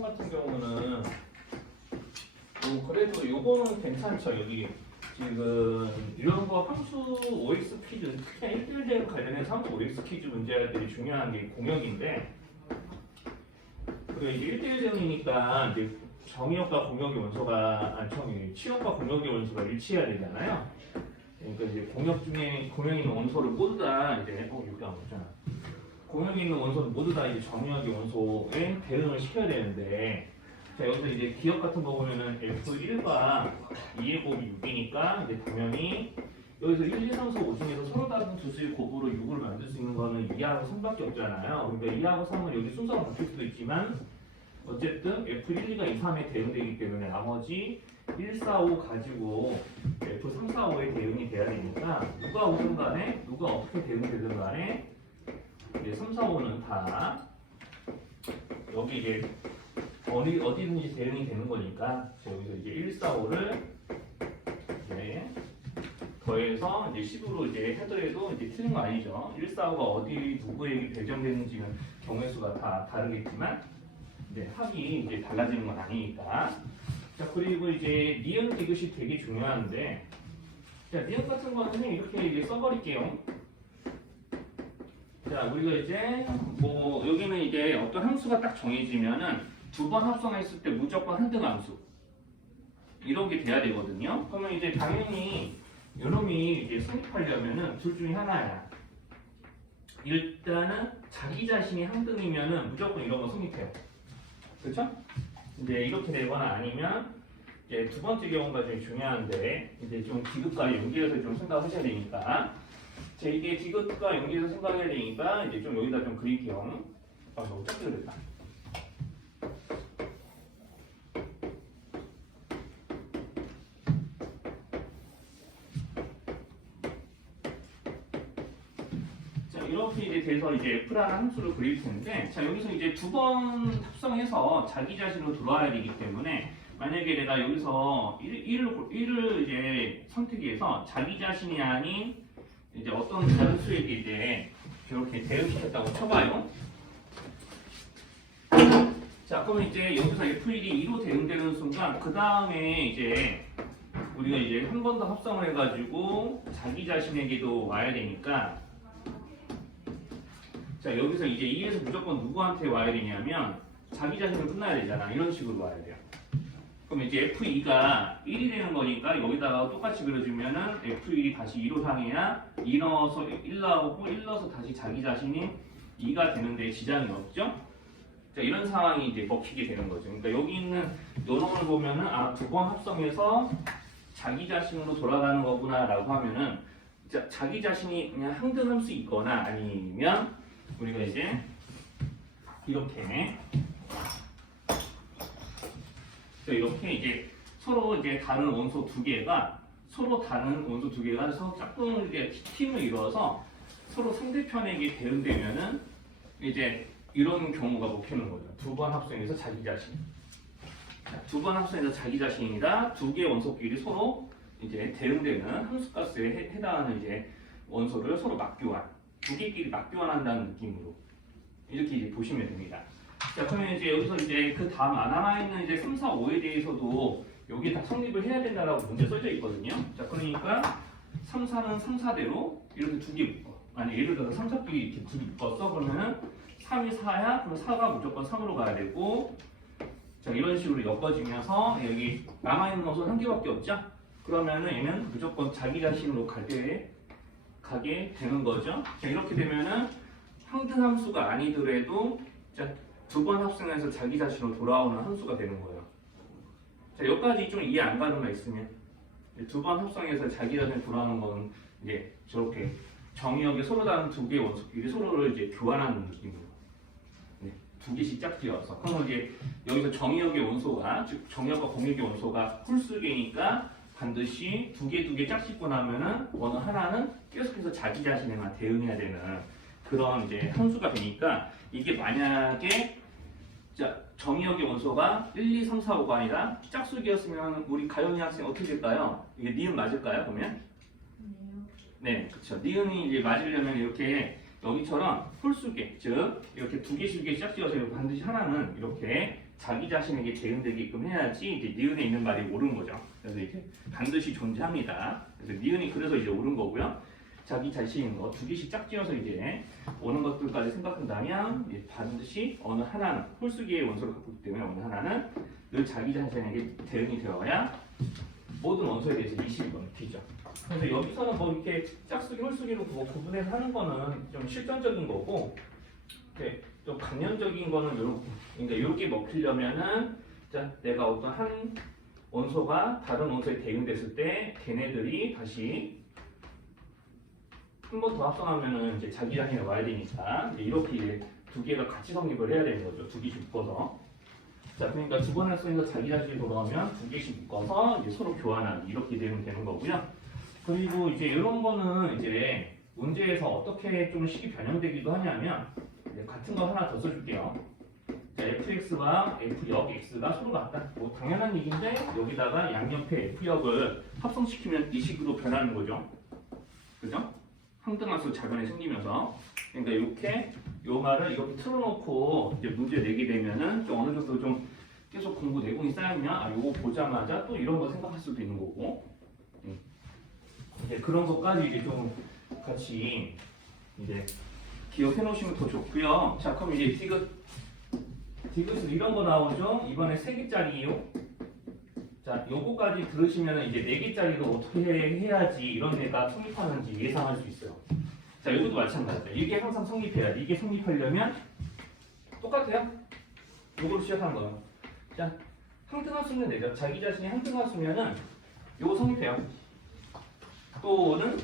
같은 경우는 그래도 요거는 괜찮죠. 여기 지금 이런 거 함수 OX 퀴즈, 특히 1대1 대응 관련해서 함수 OX 퀴즈 문제들이 중요한 게 공역인데, 그리고 이제 1대1 대응이니까 이제 정의역과 공역의 원소가 치역과 공역의 원소가 일치해야 되잖아요. 그러니까 이제 공역 중에 공역에 있는 원소를 모두 다 이제 여기 안 보잖아. 공역에 있는 원소는 모두 다 이제 정의역의 원소에 대응을 시켜야 되는데, 자 여기서 이제 기억 같은 거 보면은 F1과 2의 곱이 6이니까 이제 당연히 여기서 1, 2, 3, 4, 5 중에서 서로 다른 두 수의 곱으로 6을 만들 수 있는 거는 2하고 3밖에 없잖아요. 그러니까 2하고 3은 여기 순서가 바뀔 수도 있지만 어쨌든 F1, 2가 2, 3에 대응되기 때문에 나머지 1, 4, 5 가지고 F3, 4, 5에 대응이 돼야 되니까 누가 오든 간에 누가 어떻게 대응되든 간에 이제 3, 4, 5는 다 여기 이제 어디든지 대응이 되는 거니까 여기서 이제 1, 4, 5를 이제 더해서 이제 10으로 이제 하더라도 이제 틀린 거 아니죠. 1, 4, 5가 어디 누구에게 배정되는지는 경우의 수가 다 다르겠지만 이제 합이 이제 달라지는 건 아니니까. 자 그리고 이제 니은 디귿이 되게 중요한데, 자 니은 같은 거는 이렇게 이제 써버릴게요. 자 우리가 이제 뭐 여기는 이제 어떤 함수가 딱 정해지면은 두 번 합성했을 때 무조건 한등함수 이렇게 돼야 되거든요. 그러면 이제 당연히 요놈이 이제 성립하려면은 둘 중에 하나야. 일단은 자기 자신이 한등이면은 무조건 이런 거 성립해요. 그렇죠? 이제 이렇게 되거나 아니면 이제 두 번째 경우가 좀 중요한데, 이제 좀 디귿과 연계해서 좀 생각하셔야 되니까. 자 이게 디귿과 연계해서 생각해야 되니까 이제 좀 여기다 좀 그릴게요. 너무 작게 그렸다. 이렇게 이제 돼서 이제 F라는 함수를 그릴 텐데, 자 여기서 이제 두 번 합성해서 자기 자신으로 돌아와야 되기 때문에 만약에 내가 여기서 1을 이제 선택해서 자기 자신이 아닌 이제 어떤 다른 수에게 이제 이렇게 대응시켰다고 쳐봐요. 자 그러면 이제 여기서 F1이 2로 대응되는 순간 그 다음에 이제 우리가 이제 한 번 더 합성을 해가지고 자기 자신에게도 와야 되니까, 자 여기서 이제 2에서 무조건 누구한테 와야 되냐면 자기 자신을 끝나야 되잖아. 이런 식으로 와야 돼요. 그럼 이제 F2가 1이 되는 거니까 여기다가 똑같이 그려주면은 F1이 다시 2로 상해야 2 넣어서 1 나오고 1 넣어서 다시 자기 자신이 2가 되는데 지장이 없죠? 자 이런 상황이 이제 먹히게 되는 거죠. 그러니까 여기 있는 요놈을 보면은 두 번 합성해서 자기 자신으로 돌아가는 거구나 라고 하면은, 자, 자기 자신이 그냥 항등할 수 있거나 아니면 우리가 이제 이렇게 이제 서로 이제 다른 원소 두 개가 서로 짝꿍 이제 팀을 이루어서 서로 상대편에게 대응되면은 이제 이런 경우가 먹히는 거죠. 두 번 합성해서 자기 자신. 두 번 합성해서 자기 자신이다. 두 개의 원소끼리 서로 이제 대응되는 함수가스에 해당하는 이제 원소를 서로 맞교환. 두 개끼리 맞교환한다는 느낌으로 이렇게 이제 보시면 됩니다. 자, 그러면 이제 여기서 이제 그 다음 남아있는 이제 3, 4, 5에 대해서도 여기 다 성립을 해야 된다라고 문제 써져 있거든요. 자, 그러니까 3, 4는 3, 4대로 이렇게 두 개 묶어. 아니, 예를 들어서 3, 4끼리 이렇게 두 개 묶었어. 그러면은 3이 4야? 그럼 4가 무조건 3으로 가야 되고, 자, 이런 식으로 엮어지면서 여기 남아있는 것은 한 개밖에 없죠? 그러면은 얘는 무조건 자기 자신으로 가게 되는 거죠. 자, 이렇게 되면은 항등함수가 아니더라도 두 번 합성해서 자기 자신으로 돌아오는 함수가 되는 거예요. 자, 여기까지 좀 이해 안 가는 거 있으면, 두 번 합성해서 자기 자신으로 돌아오는 거는 이제 저렇게 정의역에 서로 다른 두 개의 원소끼리 서로를 이제 교환하는 느낌으로, 네, 두 개씩 짝지어서. 그럼 이제 여기서 정의역의 원소가, 즉 정의역과 공역의 원소가 홀수개니까 반드시 두 개 짝짓고 나면은 어느 하나는 계속해서 자기 자신에만 대응해야 되는 그런 이제 함수가 되니까, 이게 만약에 자 정의역의 원소가 1, 2, 3, 4, 5가 아니라 짝수기였으면 우리 가영이 학생 어떻게 될까요? 이게 니은 맞을까요? 그러면? 네, 그렇죠. 니은이 이제 맞으려면 이렇게 여기처럼 홀수계, 즉 이렇게 두 개씩 짝지어서 반드시 하나는 이렇게 자기 자신에게 대응되게끔 해야지 이제 니은에 있는 말이 옳은 거죠. 그래서 이제 반드시 존재합니다. 그래서 니은이 그래서 이제 옳은 거고요. 자기 자신인 거 두 개씩 짝지어서 이제 오는 것들까지 생각한다면 이제 반드시 어느 하나는 홀수계의 원소를 갖고 있기 때문에 어느 하나는 늘 자기 자신에게 대응이 되어야 모든 원소에 대해서 인식이 넘치죠. 그래서 여기서는 뭐 이렇게 짝수기, 홀수기로 뭐 구분해서 하는 거는 좀 실전적인 거고, 네, 좀 강연적인 거는 요렇게, 그러니까 이렇게 먹히려면은, 자, 내가 어떤 한 원소가 다른 원소에 대응됐을 때 걔네들이 다시 한 번 더 합성하면은 이제 자기 자신에 와야 되니까 이렇게 이제 두 개가 같이 성립을 해야 되는 거죠. 두 개씩 묶어서. 자, 그러니까 두 번을 쓰면서 자기 자신이 돌아오면 두 개씩 묶어서 이제 서로 교환하기 이렇게 되는 거고요. 그리고 이제 이런 거는 이제 문제에서 어떻게 좀 식이 변형되기도 하냐면 같은 거 하나 더 써줄게요. 자, fx와 f역 x가 서로 같다. 뭐 당연한 얘기인데 여기다가 양옆에 f역을 합성시키면 이 식으로 변하는 거죠. 그죠? 항등함수 자변이 생기면서 그러니까 이렇게 요 말을 이렇게 틀어놓고 이제 문제 내게 되면은 좀 어느 정도 좀 계속 공부 내공이 쌓이면 아 요거 보자마자 또 이런 거 생각할 수도 있는 거고 이제 그런 것까지 이제 좀 같이 이제 기억해 놓으시면 더 좋고요. 자 그럼 이제 디귿은 이런 거 나오죠. 이번에 3개짜리요. 자, 요거까지 들으시면 이제 4개짜리도 어떻게 해야지 이런 애가 성립하는지 예상할 수 있어요. 자, 이것도 마찬가지죠. 이게 항상 성립해야 돼. 이게 성립하려면 똑같아요. 요걸로 시작하는 거예요. 자, 항등함수는 내죠. 자기 자신이 항등함수면은 요거 성립해요. 또는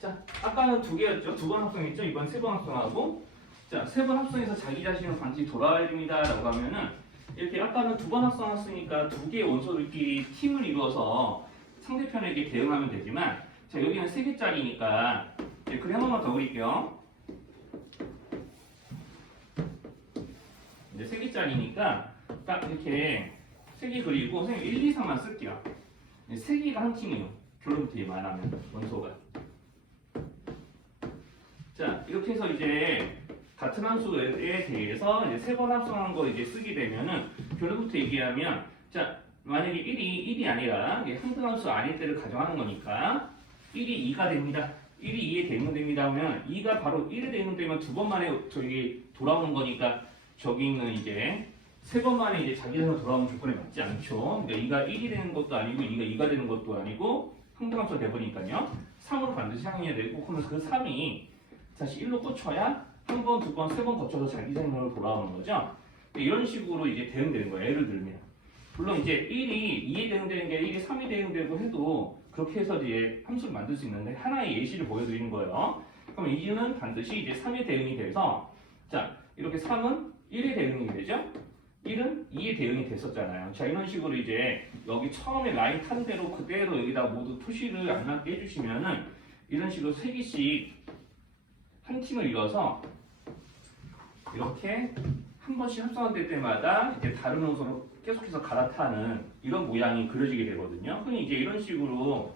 자, 아까는 2개였죠. 2번 합성했죠. 이번 3번 합성하고 자, 3번 합성해서 자기 자신은 반드시 돌아와야 됩니다. 라고 하면은 이렇게 아까는 2번 합성했으니까 2개의 원소들끼리 팀을 이루어서 상대편에게 대응하면 되지만 자 여기는 3개짜리니까 그래 한 번만 더 그릴게요. 이제 3개짜리니까 딱 이렇게 3개 그리고 선생님 1, 2, 3만 쓸게요. 3개가 한 팀이에요. 결론부터 말하면 원소가. 자 이렇게 해서 이제 같은 함수에 대해서 이제 3번 합성한 거 이제 쓰게 되면은 결론부터 얘기하면 자 만약에 1이 아니라 항등함수 아닐 때를 가정하는 거니까 1이 2가 됩니다. 1이 2에 대응됩니다 하면 2가 바로 1에 대응되면 2번 만에 저기 돌아오는 거니까 저기는 이제 3번 만에 이제 자기 자신으로 돌아오는 조건에 맞지 않죠. 그러니까 2가 1이 되는 것도 아니고 2가 되는 것도 아니고 항등함수가 되버리니까요. 3으로 반드시 향해야 되고 그러면 그 3이 다시 1로 꽂혀야 한 번, 두 번, 세 번 거쳐서 자기 자신으로 돌아오는 거죠. 이런 식으로 이제 대응되는 거예요. 예를 들면. 물론 이제 1이 2에 대응되는 게 1이 3에 대응되고 해도 그렇게 해서 이제 함수를 만들 수 있는데 하나의 예시를 보여드리는 거예요. 그럼 2는 반드시 이제 3에 대응이 돼서 자, 이렇게 3은 1에 대응이 되죠? 1은 2에 대응이 됐었잖아요. 자, 이런 식으로 이제 여기 처음에 라인 탄 대로 그대로 여기다 모두 표시를 안 맞게 해주시면은 이런 식으로 3개씩 한 팀을 이뤄서 이렇게 한 번씩 합성될 때마다 이제 다른 원소로 계속해서 갈아타는 이런 모양이 그려지게 되거든요. 흔히 이제 이런 식으로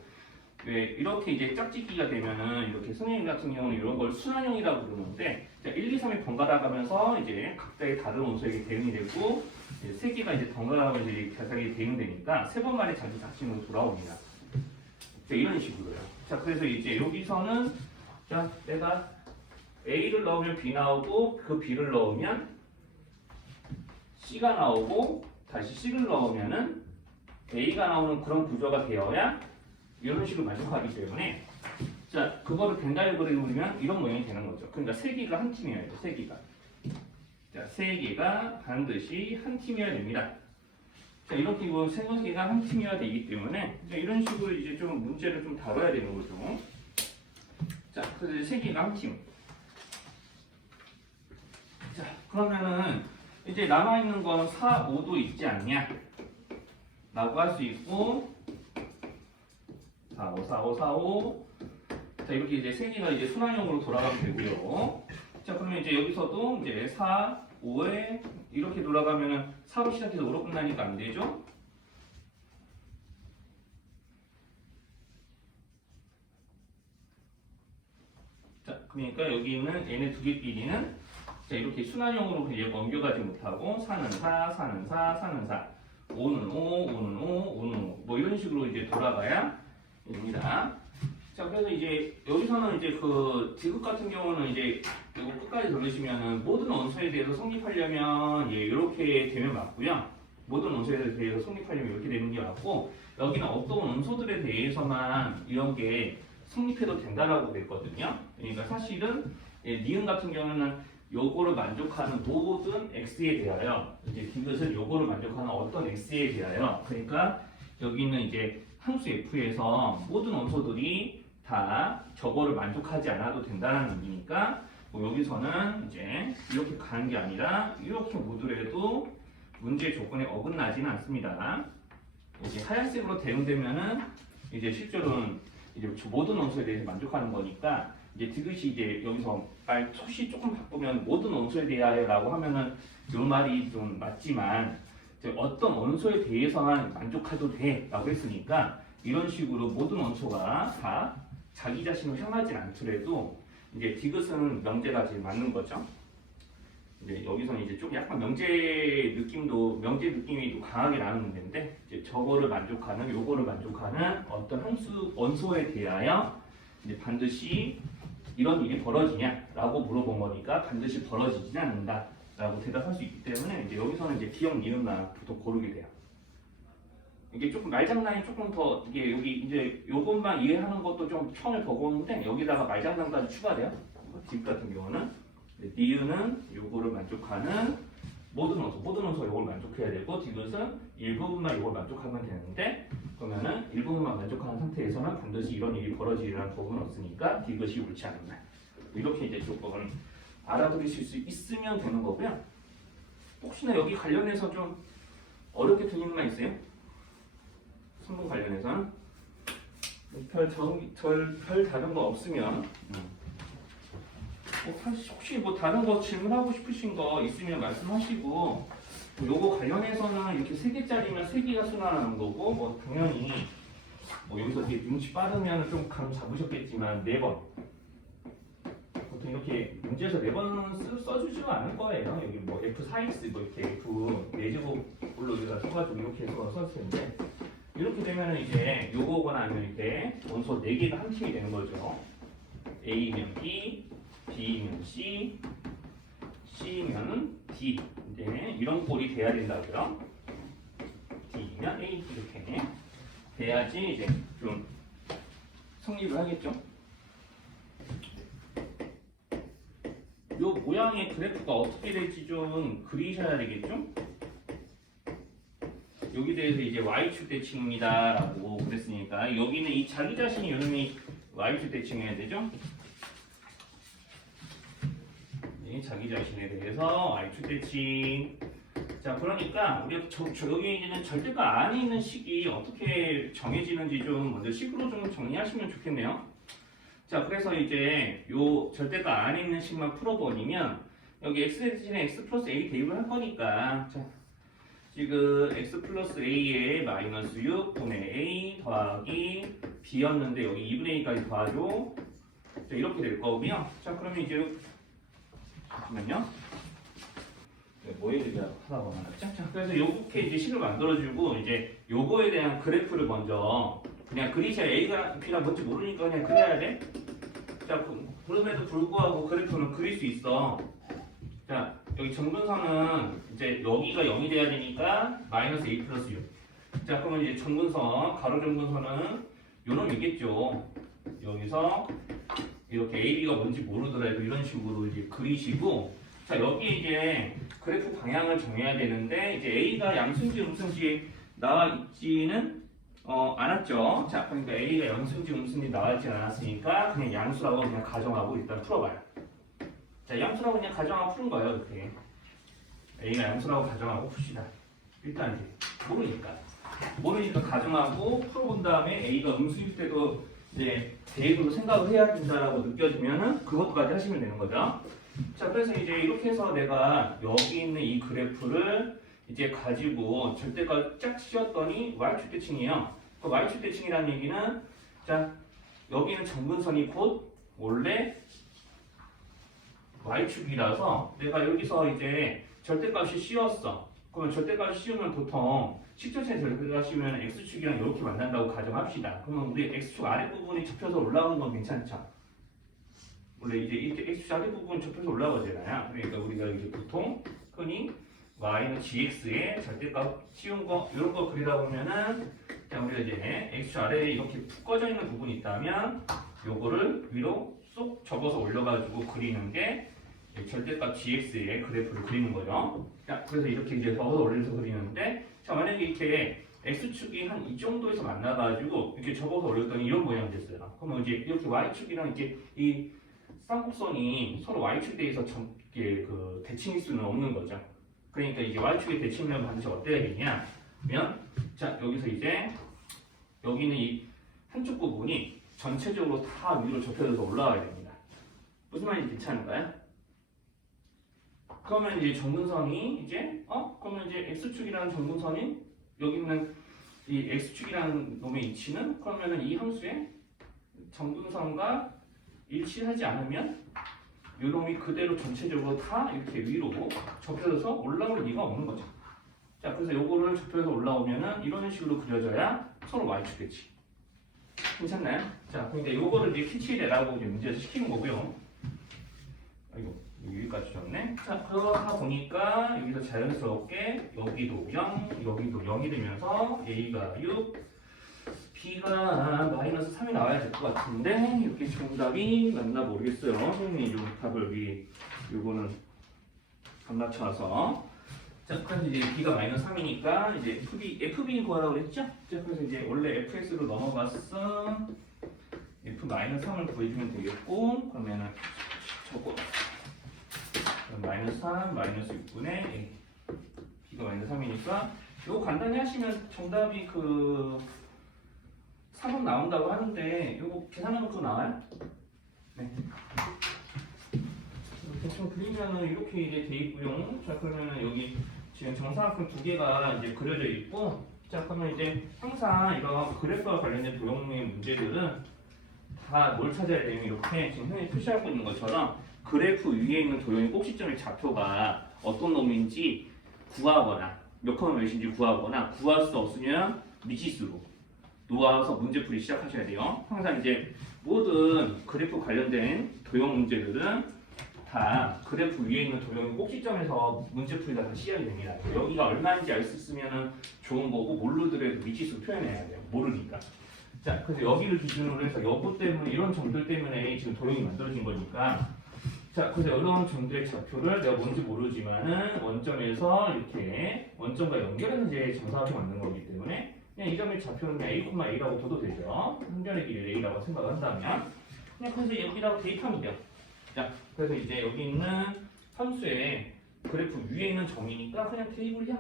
이렇게 이제 짝짓기가 되면은 이렇게 선생님 같은 경우는 이런 걸 순환형이라고 부르는데 1, 2, 3이 번갈아 가면서 이제 각자의 다른 원소에게 대응이 되고 이제 3개가 이제 번갈아 가면서 이제 자기에게 대응되니까 3번 만에 자기 자신으로 돌아옵니다. 이런 식으로요. 자, 그래서 이제 여기서는 자, 내가 A를 넣으면 B 나오고 그 B를 넣으면 C가 나오고 다시 C를 넣으면은 A가 나오는 그런 구조가 되어야 이런 식으로 만족하기 때문에 자 그거를 벤 다이어그램으로 그리면 이런 모양이 되는 거죠. 그러니까 3개가 한 팀이어야 돼요. 3개가. 자 3개가 반드시 한 팀이어야 됩니다. 자 이렇게 이거 3개가 한 팀이어야 되기 때문에 이런 식으로 이제 좀 문제를 좀 다뤄야 되는 거죠. 자 그래서 3개가 한 팀. 자, 그러면은 이제 남아있는 건 4, 5도 있지 않냐? 라고 할 수 있고 4, 5, 4, 5, 4, 5 자, 이렇게 이제 3개가 이제 순환형으로 돌아가면 되고요. 자, 그러면 이제 여기서도 이제 4, 5에 이렇게 돌아가면은 4로 시작해서 5로 끝나니까 안 되죠? 자, 그러니까 여기 있는 n의 두 개끼리는 자, 이렇게 순환형으로 그냥 옮겨가지 못하고 4는 4, 4는 4, 4는 4, 5는 5, 5는 5, 5는 5. 뭐 이런 식으로 이제 돌아가야 됩니다. 자, 그래서 이제 여기서는 이제 그 디귿 같은 경우는 이제 이거 끝까지 들으시면은 모든 원소에 대해서 성립하려면 예, 이렇게 되면 맞고요. 모든 원소에 대해서 성립하려면 이렇게 되는 게 맞고, 여기는 어떤 원소들에 대해서만 이런 게 성립해도 된다라고 됐거든요. 그러니까 사실은 예, 니은 같은 경우는 요거를 만족하는 모든 x에 대하여, 이제 디귿은 요거를 만족하는 어떤 x에 대하여, 그러니까 여기는 이제 함수 f에서 모든 원소들이 다 저거를 만족하지 않아도 된다는 의미니까 뭐 여기서는 이제 이렇게 가는 게 아니라 이렇게 모두래도 문제 조건에 어긋나지는 않습니다. 이제 하얀색으로 대응되면은 이제 실제로는 이제 모든 원소에 대해서 만족하는 거니까 이제 디귿이 이제 여기서 말 초시 조금 바꾸면 모든 원소에 대하여라고 하면은 요 말이 좀 맞지만 이제 어떤 원소에 대해서만 만족해도 돼라고 했으니까 이런 식으로 모든 원소가 다 자기 자신을 향하지 않더라도 이제 디귿은 명제가 제일 맞는 거죠. 이제 여기서는 이제 좀 약간 명제 느낌이 좀 강하게 나는 문제인데 이제 저거를 만족하는 요거를 만족하는 어떤 함수 원소에 대하여 이제 반드시 이런 일이 벌어지냐라고 물어본 거니까 반드시 벌어지지는 않는다라고 대답할 수 있기 때문에 이제 여기서는 이제 기억 니은만 보통 고르게 돼요. 이게 조금 말장난이 조금 더 이게 여기 이제 요것만 이해하는 것도 좀 처음에 버거운데 여기다가 말장난까지 추가돼요. 뒷 같은 경우는 니은은 요거를 만족하는 모든 원소가 요걸 만족해야 되고 디귿은 일부분만 요걸 만족하면 되는데 그러면은 일부분만 만족하는 상태에서는 반드시 이런 일이 벌어지리라는 법은 없으니까 디귿이 옳지 않는다. 이렇게 이제 조금 알아두실 수 있으면 되는 거고요. 혹시나 여기 관련해서 좀 어렵게 들리는 말 있어요? 성분 관련해서는 별 다른 거 없으면 혹시 뭐 다른 거 질문하고 싶으신 거 있으면 말씀하시고 요거 관련해서는 이렇게 3개짜리면 3개가 순환하는 거고 뭐 당연히 뭐 여기서 이렇게 눈치 빠르면 좀 감 잡으셨겠지만 4번 보통 이렇게 문제에서 4번은 써주지도 않을 거예요. 여기 뭐 F4X 뭐 이렇게 F 4제곱으로 여기다 써가지고 이렇게 해서 썼을 텐데 이렇게 되면은 이제 요거거나 아니면 이렇게 원소 4개가 한 팀이 되는 거죠. A면 B, B면 C, C면 D. 이제 이런 꼴이 돼야 된다고요. D면 A 이렇게 돼야지 이제 좀 성립을 하겠죠. 요 모양의 그래프가 어떻게 될지 좀 그리셔야 되겠죠. 여기 대해서 이제 y축 대칭입니다라고 그랬으니까 여기는 이 자기 자신이 이름이 y축 대칭해야 되죠. 네, 자기 자신에 대해서 y축 대칭. 자, 그러니까 우리가 여기는 절대가 안에 있는 식이 어떻게 정해지는지 좀 먼저 식으로 좀 정리하시면 좋겠네요. 자, 그래서 이제 요 절대가 안에 있는 식만 풀어버리면 여기 x 대신에 x 플러스 a 대입을 할 거니까 자. 지금 x 플러스 a에 마이너스 6분의 a 더하기 b였는데 여기 2분의 a까지 더하죠. 자, 이렇게 될 거고요. 자, 그러면 이제 잠깐만요. 뭐 얘기를 하다 보면 자, 그래서 이렇게 이제 식을 만들어주고 이제 요거에 대한 그래프를 먼저 그냥 그리셔야 a가 b가 뭔지 모르니까 그냥 그려야 돼. 자, 그럼에도 불구하고 그래프는 그릴 수 있어. 자, 여기 정근선은 이제 여기가 0이 돼야 되니까 마이너스 a 플러스 6. 자, 그러면 이제 정근선, 가로 정근선은 요놈 있겠죠. 여기서 이렇게 AB가 뭔지 모르더라도 이런 식으로 이제 그리시고, 자, 여기 이제 그래프 방향을 정해야 되는데, 이제 A가 양승지, 음승지 나와 있지는 않았죠. 자, 그러니까 A가 양승지, 음승지 나와 있지 않았으니까 그냥 양수라고 그냥 가정하고 일단 풀어봐요. 자, 양수라고 그냥 가정하고 푸는 거예요, 이렇게. A가 양수라고 가정하고 풉시다. 일단 이제 모르니까 가정하고 풀어본 다음에 A가 음수일 때도 이제 대입으로 생각을 해야 된다라고 느껴지면은 그것까지 하시면 되는 거죠. 자, 그래서 이제 이렇게 해서 내가 여기 있는 이 그래프를 이제 가지고 절대가 쫙 씌웠더니 y축 대칭이에요. 그 y축 대칭이라는 얘기는 자, 여기는 정근선이 곧 원래 y축이라서 내가 여기서 이제 절대값이 씌웠어. 그러면 절대값이 씌우면 보통 식전체 절대값이 씌우면 x축이랑 이렇게 만난다고 가정합시다. 그러면 우리 x축 아랫부분이 접혀서 올라오는 건 괜찮죠? 원래 이제 이렇게 x축 아랫부분이 접혀서 올라가잖아요. 그러니까 우리가 이제 보통 흔히 y는 gx에 절대값 씌운 거 이런 거 그리다 보면은 자 우리가 이제 x축 아래에 이렇게 푹 꺼져 있는 부분이 있다면 요거를 위로 쏙 접어서 올려가지고 그리는 게 절대값 gx의 그래프를 그리는 거예요. 자, 그래서 이렇게 이제 접어서 올려서 그리는데, 자 만약에 이렇게 x축이 한 이 정도에서 만나가지고 이렇게 접어서 올렸더니 이런 모양이 됐어요. 그러면 이제 이렇게 y축이랑 이렇게 이 쌍곡선이 서로 y축 대해서 이렇게 그 대칭일 수는 없는 거죠. 그러니까 이제 y축의 대칭력은 반드시 어때야 되냐면, 자 여기서 이제 여기는 이 한쪽 부분이 전체적으로 다 위로 접혀져서 올라와야 됩니다. 무슨 말인지 괜찮을까요? 그러면 이제 정근선이 이제 그러면 이제 x축이라는 정근선이 여기 있는 이 x축이라는 놈의 위치는 그러면은 이 함수의 정근선과 일치하지 않으면 이 놈이 그대로 전체적으로 다 이렇게 위로 접혀져서 올라올 리가 없는 거죠. 자, 그래서 요거를 접혀서 올라오면은 이런 식으로 그려져야 서로 y축겠지. 괜찮나요? 자, 그러니까 요거를 이제 키치레라고 문제에서 시키는 거고요. 아이고. 여기까지 줬네. 자, 그러다 보니까 여기서 자연스럽게 여기도 0, 여기도 0이 되면서 A가 6, B가 마이너스 3이 나와야 될 것 같은데 이렇게 정답이 맞나 모르겠어요. 선생님이 좀 답을 여기 요거는 안 맞춰서 자, 그래서 이제 B가 마이너스 3이니까 이제 FB 구하라고 그랬죠? 자, 그래서 이제 원래 FS로 넘어갔어. F 마이너스 3을 구해주면 되겠고 그러면은 저거 마이너스 3, 마이너스 6분의 A B가 마이너스 3이니까 이거 간단히 하시면 정답이 그 3은 나온다고 하는데 이거 계산하면 그거 나와요? 네. 대충 그리면은 이렇게 이제 돼 있고요. 자 그러면은 여기 지금 정사각형 두 개가 이제 그려져 있고 자 그러면 이제 항상 이런 그래프와 관련된 도형의 문제들은 다 뭘 찾아야 되면 이렇게 지금 형이 표시하고 있는 것처럼 그래프 위에 있는 도형의 꼭지점의 좌표가 어떤 놈인지 구하거나 몇 컴마 몇인지 구하거나 구할 수 없으면 미지수로 놓아서 문제풀이 시작하셔야 돼요. 항상 이제 모든 그래프 관련된 도형 문제들은 다 그래프 위에 있는 도형의 꼭지점에서 문제풀이가 다 시작이 됩니다. 여기가 얼마인지 알 수 있으면 좋은 거고 모르더라도 미지수 표현해야 돼요. 모르니까. 자, 그래서 여기를 기준으로 해서 요거 때문에 이런 점들 때문에 지금 도형이 만들어진 거니까 자, 그래서 이런 점들의 좌표를 내가 뭔지 모르지만은 원점에서 이렇게 원점과 연결하는 제 정사각형 만든 거기 때문에 그냥 이 점의 좌표는 그냥 A, A라고 둬도 되죠. 한변의 길이를 A라고 생각을 한다면 그냥 그래서 여기다가 대입하면 돼요. 자, 그래서 이제 여기 있는 함수의 그래프 위에 있는 점이니까 그냥 대입을 해요.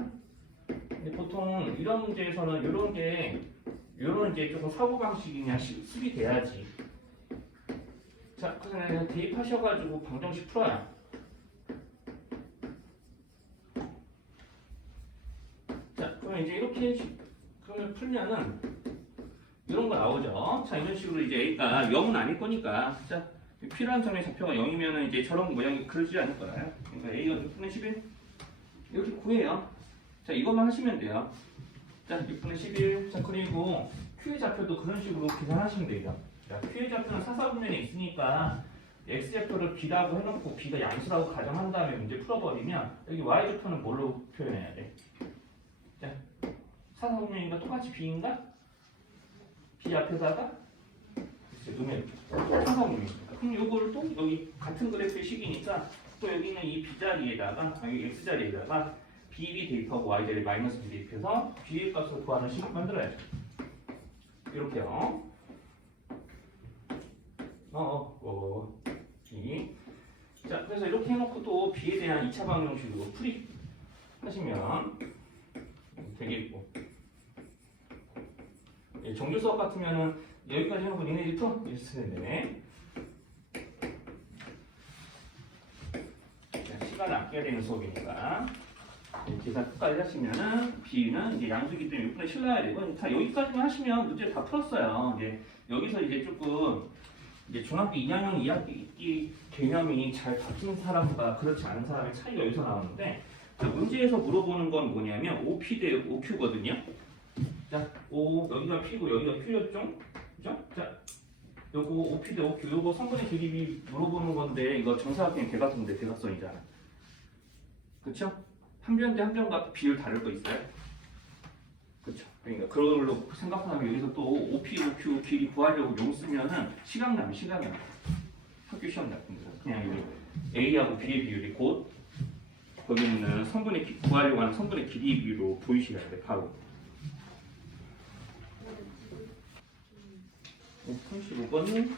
근데 보통 이런 문제에서는 이런 이제 조금 사고 방식이냐 수비 돼야지. 자, 그래서 대입하셔가지고 방정식 풀어요. 자, 그러면 이제 이렇게 그러면 풀면은 이런 거 나오죠. 자, 이런 식으로 이제 A가 0은 아닐 거니까 자, 필요한 점의 좌표가 0이면은 이제 저런 모양이 그려지지 않을 거예요. 그러니까 A가 6분의 11 이렇게 구해요. 자, 이것만 하시면 돼요. 자, 6분의 11. 자, 그리고 Q의 좌표도 그런 식으로 계산하시면 돼요. 자, Q의 좌표는 사사분면에 있으니까 X좌표를 B라고 해놓고 B가 양수라고 가정한 다음에 문제 풀어버리면 여기 Y좌표는 뭘로 표현해야 돼? 자, 사사분면이니까 똑같이 B인가? B 앞에다가 놓으면 사사분면이니까 그럼 이걸 또 여기 같은 그래프의 식이니까 또 여기는 이 B 자리에다가 여기 X 자리에다가 B를 대입하고 Y 자리에 마이너스 B 대입해서 B의 값을 구하는 식을 만들어야죠. 이렇게요. B. 자, 그래서 이렇게 해놓고 또 B에 대한 2차 방정식으로 풀이 하시면 되겠고. 예, 정규 수업 같으면은 여기까지 해놓고 니네들이 풀어 이랬을 텐데. 시간을 아껴야 되는 수업이니까. 계산 끝까지 하시면은 B는 이제 양수기 때문에 6분의 7 나야 되고 다 여기까지만 하시면 문제 다 풀었어요. 이제 여기서 이제 조금 이제 중학교 2학년 2학기 개념이 잘 잡힌 사람과 그렇지 않은 사람의 차이가 여기서 나오는데, 자, 문제에서 물어보는 건 뭐냐면 OP 대 OQ거든요. 자, O 여기가 P고 여기가 Q였죠? 그죠? 자, 요거 OP 대 OQ 요거 성분의 길이 물어보는 건데 이거 정사각형의 대각선인데 대각선이잖아. 그쵸? 한 변 대 한 변과 비율 다를 거 있어요? 그쵸? 그러니까 그런 걸로 생각하면 여기서 또 OP, OQ 길이 구하려고 용 쓰면은 시간남. 학교 시험 같은 거 그냥 여기 A하고 B의 비율이 곧 거기 있는 성분의 구하려고 하는 성분의 길이 비율로 보이셔야 돼. 바로 35번은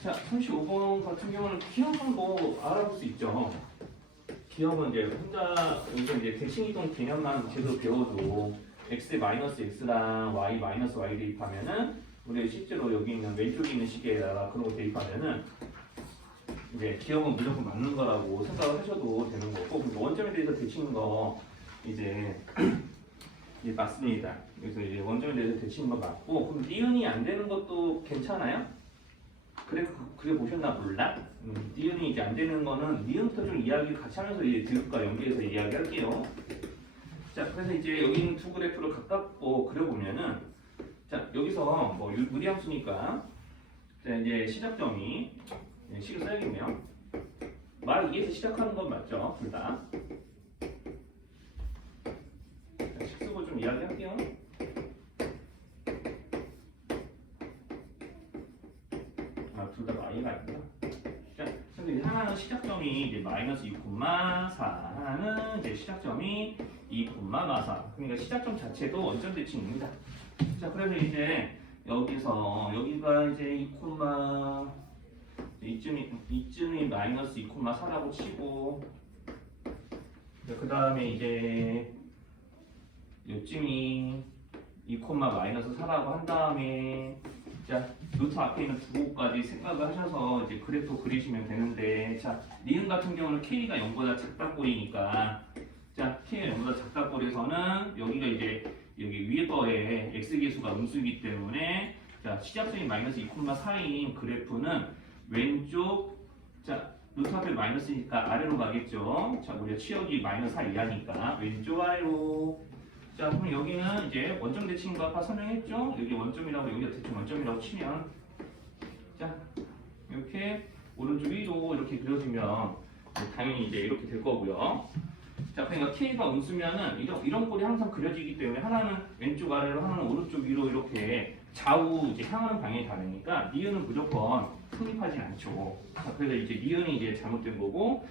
자, 35번 같은 경우는 기억은 뭐 알아볼 수 있죠. 기억은 이제 혼자 여기서 이제 대칭이동 개념만 제대로 배워도 x 마이너스 x랑 y 마이너스 y 대입하면은 우리 실제로 여기 있는 왼쪽에 있는 시계에다가 그런 거 대입하면은 이제 기억은 무조건 맞는 거라고 생각을 하셔도 되는 거고, 원점에 대해서 대칭인 거 이제 맞습니다. 그래서 이제 원점에 대해서 대칭인 거 맞고, 그럼 니은이 안 되는 것도 괜찮아요? 그래 보셨나 몰라? 니은이 이제 안 되는 거는 니은부터 좀 이야기 같이 하면서 이제 디귿과 연계해서 이야기할게요. 자, 그래서 이제 여기 있는 두 그래프를 각각 그려보면은, 자, 여기서 뭐 무리함수니까, 자, 이제 시작점이 식을 써야겠네요. 말 2에서 시작하는 건 맞죠? 둘 다. 자, 식 쓰고 좀 이야기할게요. 둘 다 y가 아니구나. 자, 근데 하나는 시작점이 이제 마이너스 2,4, 하나는 이제 시작점이 2,4. 그러니까 시작점 자체도 원점 대칭입니다. 자, 그래서 이제 여기가 이제 2쯤이 마이너스 2,4라고 치고, 그 다음에 이제 요쯤이 2, 마이너스 4라고 한 다음에, 자, 루트 앞에 있는 두 곳까지 생각을 하셔서 이제 그래프 그리시면 되는데, 자, 니은 같은 경우는 k가 0보다 작다 꼴이니까, 자, k가 0보다 작다 꼴에서는 여기가 이제 여기 위에 거에 x계수가 음수이기 때문에, 자, 시작점이 마이너스 2,4인 그래프는 왼쪽, 자, 루트 앞에 마이너스니까 아래로 가겠죠. 자, 우리가 치역이 마이너스 4 이하니까 왼쪽 아래로. 자, 그럼 여기는 이제 원점 대칭인 거 아까 설명했죠? 여기 원점이라고, 여기가 대충 원점이라고 치면, 자, 이렇게 오른쪽 위로 이렇게 그려주면 당연히 이제 이렇게 될 거고요. 자, 그러니까 K가 음수면은 이런 꼴이 항상 그려지기 때문에 하나는 왼쪽 아래로, 하나는 오른쪽 위로 이렇게 좌우 이제 향하는 방향이 다르니까 니은은 무조건 성립하진 않죠. 자, 그래서 이제 니은이 이제 잘못된 거고,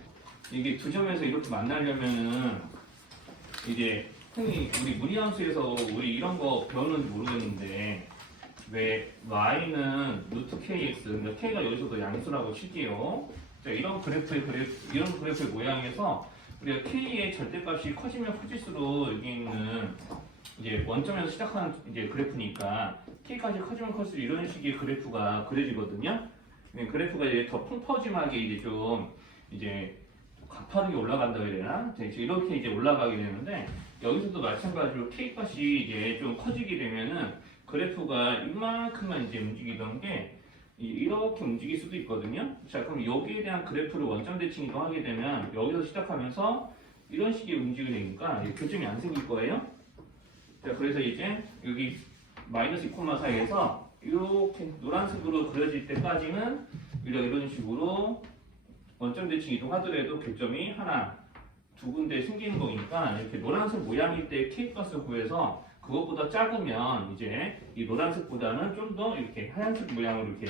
이게 두 점에서 이렇게 만나려면은 이제 흔히 우리 무리함수에서 우리 이런 거 배웠는지 모르겠는데, 왜 y는 루트 kx, 그러니까 k가 여기서도 양수라고 칠게요. 자, 이런 그래프의 모양에서 우리가 k의 절대값이 커지면 커질수록 여기 있는 이제 원점에서 시작하는 이제 그래프니까 k까지 커지면 커질수록 이런 식의 그래프가 그려지거든요. 그래프가 이제 더 펑퍼짐하게 이제 좀 이제 가파르게 올라간다고 해야 되나? 이렇게 이제 올라가게 되는데, 여기서도 마찬가지로 k값이 이제 좀 커지게 되면은 그래프가 이만큼만 이제 움직이던 게 이렇게 움직일 수도 있거든요. 자, 그럼 여기에 대한 그래프를 원점 대칭 이동하게 되면 여기서 시작하면서 이런 식의 움직임이 되니까 교점이 안 생길 거예요. 자, 그래서 이제 여기 마이너스 2,4에서 이렇게 노란색으로 그려질 때까지는 우리가 이런 식으로 원점 대칭 이동하더라도 교점이 하나, 두 군데 생기는 거니까 이렇게 노란색 모양일 때 k값을 구해서 그것보다 작으면 이제 이 노란색보다는 좀 더 이렇게 하얀색 모양으로 이렇게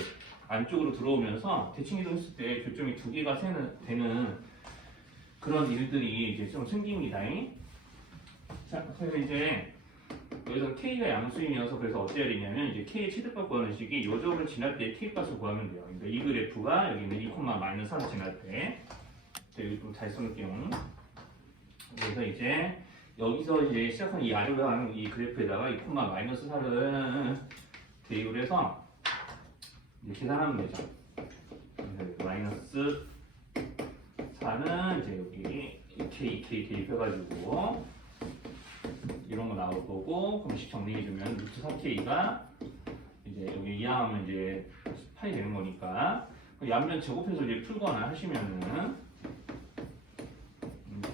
안쪽으로 들어오면서 대칭 이동했을 때 교점이 두 개가 되는 그런 일들이 이제 좀 생깁니다. 자, 그래서 이제 여기서 k가 양수이면서 그래서 어찌해야 되냐면 이제 k의 최대값 구하는 식이 요 점을 지날 때 k값을 구하면 돼요. 그러니까 이 그래프가 여기 있는 2, 마이너스 4를 지날 때, 여기 좀 잘 써놓을게요. 그래서 이제 여기서 이제 시작한 이 아래로 하는 이 그래프에다가 2, 마이너스 4를 대입을 해서 이제 계산하면 되죠. 그래서 마이너스 4는 이제 여기 k 대입해가지고 이런 거 나올 거고, 그럼 식 정리해주면 루트 4k가 이제 이제 여기 이항하면 이제 18이 되는 거니까 양변 제곱해서 이제 풀거나 하시면은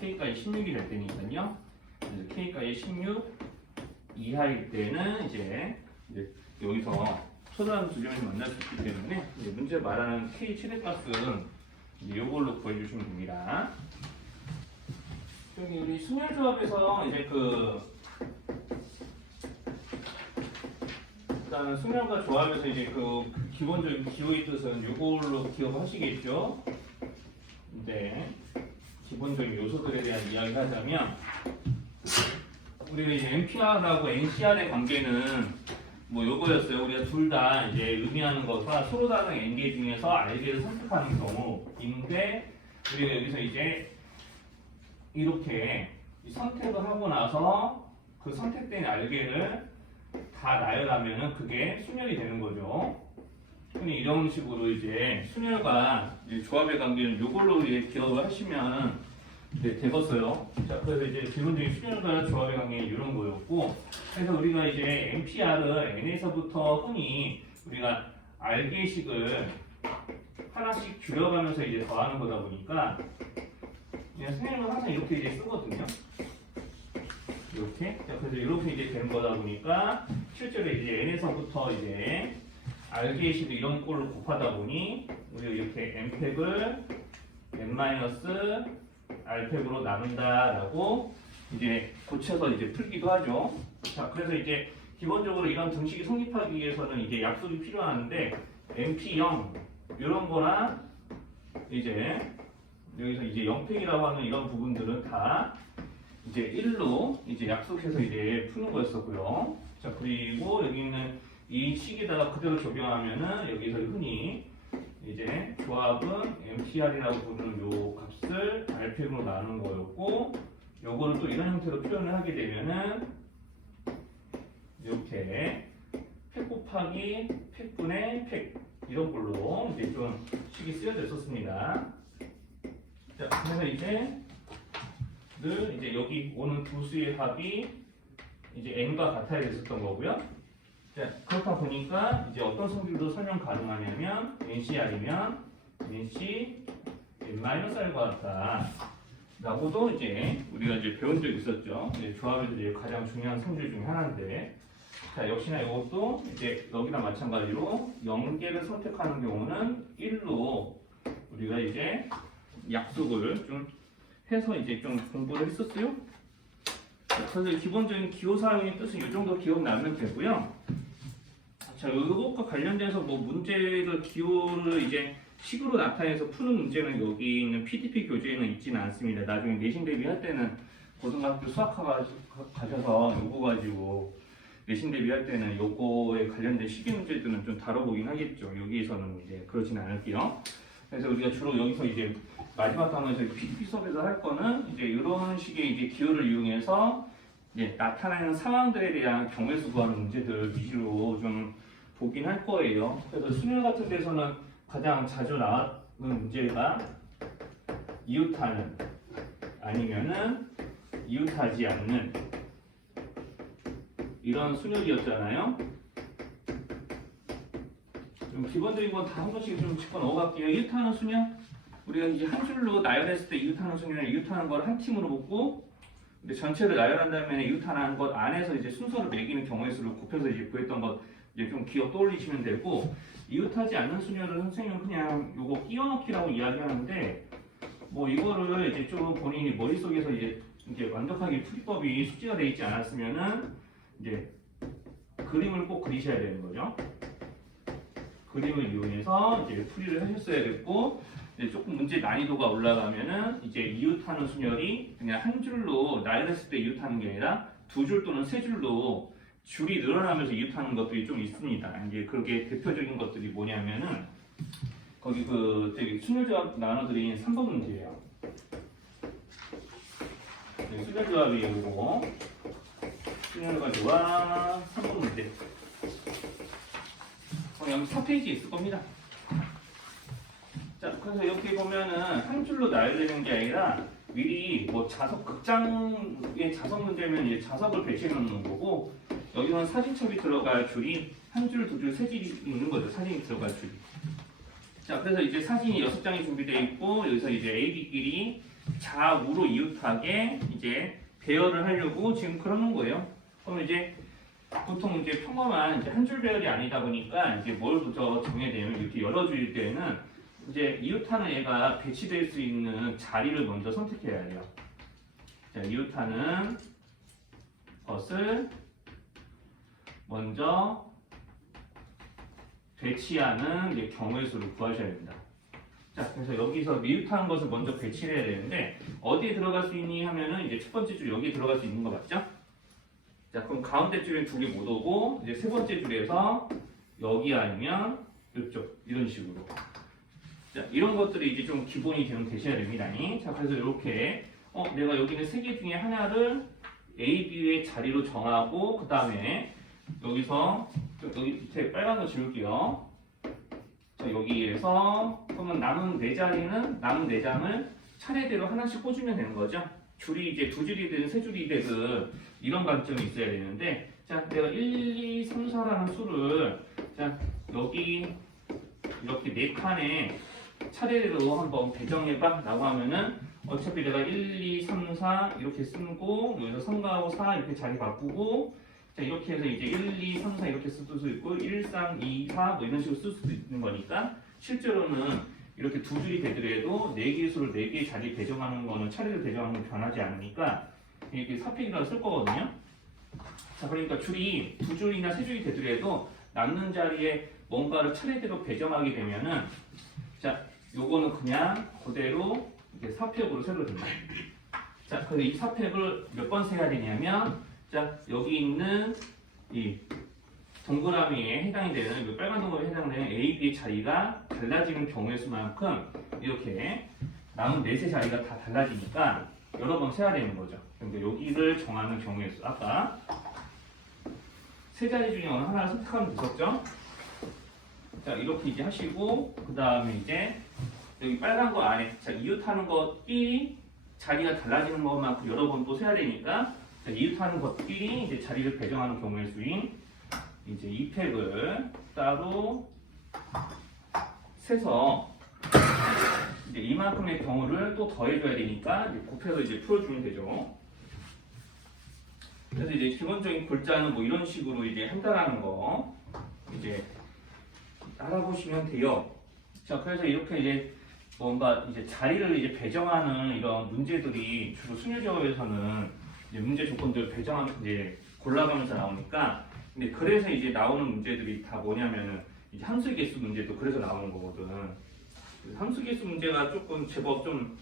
k까지 16이 될 테니까요. 그래서 k까지 16 이하일 때는 이제 여기서 초단 두 점을 만날 수 있기 때문에 이제 문제 말하는 k 최대값은 이제 이걸로 구해주시면 됩니다. 여기 우리 순열조합에서 이제 일단 순열과 조합에서 이제 기본적인 기호의 뜻은 이걸로 기억하시겠죠? 네. 기본적인 요소들에 대한 이야기를 하자면 우리가 이제 NPR하고 NCR의 관계는 뭐 요거였어요. 우리가 둘 다 이제 의미하는 것과 서로 다른 N개 중에서 R개를 선택하는 경우인데 우리가 여기서 이제 이렇게 선택을 하고 나서 그 선택된 R개를 다 나열하면은 그게 순열이 되는 거죠. 흔히 이런 식으로 이제 순열과 이제 조합의 관계는 이걸로 이제 기억을 하시면 되겠어요. 자, 그래서 이제 기본적인 순열과 조합의 관계는 이런 거였고, 그래서 우리가 이제 NPR을 N에서부터 흔히 우리가 R개식을 하나씩 줄여가면서 이제 더하는 거다 보니까 그냥 순열은 항상 이렇게 이제 쓰거든요. 이렇게. 자, 그래서 이렇게 이제 되는 거다 보니까 실제로 이제 N에서부터 이제 R개식을 이런 꼴로 곱하다 보니 우리가 이렇게 N팩을 N-R팩으로 나눈다라고 이제 고쳐서 이제 풀기도 하죠. 자, 그래서 이제 기본적으로 이런 등식이 성립하기 위해서는 이제 약속이 필요한데 NP0 이런 거나 이제 여기서 이제 0팩이라고 하는 이런 부분들은 다 이제 1로 이제 약속해서 이제 푸는 거였었고요. 자, 그리고 여기 있는 이 식에다가 그대로 적용하면은 여기서 흔히 이제 조합은 MTR이라고 부르는 요 값을 R팩으로 나누는 거였고, 요거를 또 이런 형태로 표현을 하게 되면은 이렇게 팩 곱하기 팩분의 팩 이런 걸로 이제 좀 식이 쓰여져 있었습니다. 자, 그래서 이제 늘 이제 여기 오는 두 수의 합이 이제 n과 같아야 됐었던 거고요. 자, 그렇다 보니까 이제 어떤 성질도 설명 가능하냐면 NCR이면 NC N-R과 같다 라고도 이제 우리가 이제 배운 적이 있었죠. 이제 조합에서 이제 가장 중요한 성질 중에 하나인데, 자, 역시나 이것도 이제 여기랑 마찬가지로 0개를 선택하는 경우는 1로 우리가 이제 약속을 좀 해서 이제 좀 공부를 했었어요. 그래서 기본적인 기호 사용의 뜻은 이 정도 기억나면 되고요. 자, 이것과 관련돼서 뭐 문제를 기호를 이제 식으로 나타내서 푸는 문제는 여기 있는 PDP 교재에는 있지는 않습니다. 나중에 내신 대비할 때는 고등학교 수학과 가셔서 요거 가지고 내신 대비할 때는 요거에 관련된 식의 문제들은 좀 다뤄보긴 하겠죠. 여기에서는 이제 그러진 않을게요. 그래서 우리가 주로 여기서 이제 마지막 단원에서 PDP 수업에서 할 거는 이제 이런 식의 이제 기호를 이용해서 이제 나타나는 상황들에 대한 경우수 구하는 문제들 위주로 좀 보긴 할 거예요. 그래서 수능 같은 데서는 가장 자주 나오는 문제가 이웃하는 아니면은 이웃하지 않는 이런 순열이었잖아요. 좀 기본적인 건 다 한 번씩 좀 짚어 넘어갈게요. 이웃하는 순열, 우리가 이제 한 줄로 나열했을 때 이웃하는 순열을 이웃하는 걸 한 팀으로 뽑고, 근데 전체를 나열한 다음에 이웃하는 것 안에서 이제 순서를 매기는 경우의 수를 곱해서 이제 구했던 것 이제 좀 기억 떠올리시면 되고, 이웃하지 않는 순열을 선생님은 그냥 요거 끼워넣기라고 이야기하는데, 뭐 이거를 이제 좀 본인이 머릿속에서 이제 완벽하게 풀이법이 숙지가 되어 있지 않았으면은 이제 그림을 꼭 그리셔야 되는 거죠. 그림을 이용해서 이제 풀이를 하셨어야겠고, 이제 조금 문제 난이도가 올라가면은 이제 이웃하는 순열이 그냥 한 줄로 나열했을 때 이웃하는 게 아니라 두 줄 또는 세 줄로 줄이 늘어나면서 이웃하는 것들이 좀 있습니다. 이제 그게 대표적인 것들이 뭐냐면은 거기 되게 순열조합 나눠드린 3번 문제예요. 네, 순열조합이 이거 순열과 조합 3번 문제. 여기 4페이지에 있을 겁니다. 자, 그래서 이렇게 보면은 한 줄로 나열되는 게 아니라 미리 뭐 극장의 자석 문제면 이제 자석을 배치해 놓는 거고, 여기는 사진첩이 들어갈 줄이 한 줄, 두 줄, 세 줄이 있는 거죠. 사진이 들어갈 줄이. 자, 그래서 이제 사진이 6장이 준비되어 있고 여기서 이제 A, B끼리 좌우로 이웃하게 이제 배열을 하려고 지금 그러는 거예요. 그럼 이제 보통 이제 평범한 이제 한 줄 배열이 아니다 보니까 이제 뭘 먼저 정해야 되냐면 이렇게 열어줄 때는 이제 이웃하는 애가 배치될 수 있는 자리를 먼저 선택해야 돼요. 자, 이웃하는 것을 먼저 배치하는 이제 경우의 수를 구하셔야 됩니다. 자, 그래서 여기서 이웃하는 것을 먼저 배치를 해야 되는데 어디에 들어갈 수 있니 하면은 이제 첫 번째 줄 여기에 들어갈 수 있는 거 맞죠? 자, 그럼 가운데 줄에 두 개 못 오고 이제 세 번째 줄에서 여기 아니면 이쪽 이런 식으로. 자, 이런 것들이 이제 좀 기본이 되셔야 됩니다. 자, 그래서 이렇게 내가 여기는 세 개 중에 하나를 A, B의 자리로 정하고 그 다음에 여기서 여기 밑에 빨간 거 지울게요. 자, 여기에서 그러면 남은 네 자리는 남은 네 장을 차례대로 하나씩 꽂으면 되는 거죠. 줄이 이제 두 줄이든 세 줄이든 이런 관점이 있어야 되는데 자, 내가 1, 2, 3, 4라는 수를 자, 여기 이렇게 네 칸에 차례대로 한번 배정해봐 라고 하면은 어차피 내가 1, 2, 3, 4 이렇게 쓰고 여기서 3하고 4 이렇게 자리 바꾸고 자, 이렇게 해서 이제 1, 2, 3, 4 이렇게 쓸 수도 있고 1, 3, 2, 4 뭐 이런 식으로 쓸 수도 있는 거니까 실제로는 이렇게 두 줄이 되더라도 네 개의 수를 네 개의 자리 배정하는 거는 차례를 배정하는 건 변하지 않으니까 이렇게 사팩이라고 쓸 거거든요. 자, 그러니까 줄이 두 줄이나 세 줄이 되더라도 남는 자리에 뭔가를 차례대로 배정하게 되면은 자, 요거는 그냥 그대로 이렇게 사팩으로 세도 된다. 자, 그래서 이 사팩을 몇 번 세야 되냐면 자, 여기 있는 이 동그라미에 해당이 되는 이 빨간 동그라미에 해당되는 A, B의 자리가 달라지는 경우의 수만큼 이렇게 남은 넷의 자리가 다 달라지니까 여러 번 세야 되는 거죠. 그러니까 여기를 정하는 경우의 수. 아까 세 자리 중에 어느 하나를 선택하면 됐었죠? 자, 이렇게 이제 하시고 그 다음에 이제 여기 빨간 거 안에 자, 이웃하는 것끼리 자리가 달라지는 것만큼 여러 번 또 세야 되니까 자, 이웃하는 것끼리 이제 자리를 배정하는 경우의 수인 이제 이 팩을 따로 세서 이제 이만큼의 경우를 또 더해줘야 되니까 이제 곱해서 이제 풀어주면 되죠. 그래서 이제 기본적인 글자는 뭐 이런 식으로 이제 한다라는 거 이제 알아보시면 돼요. 자, 그래서 이렇게 이제 뭔가 이제 자리를 이제 배정하는 이런 문제들이 주로 수료제어에서는 이제 문제 조건들을 배정하면 이제 골라가면서 나오니까 근데 그래서 이제 나오는 문제들이 다 뭐냐면은 이제 함수 개수 문제도 그래서 나오는 거거든. 함수 개수 문제가 조금 제법 좀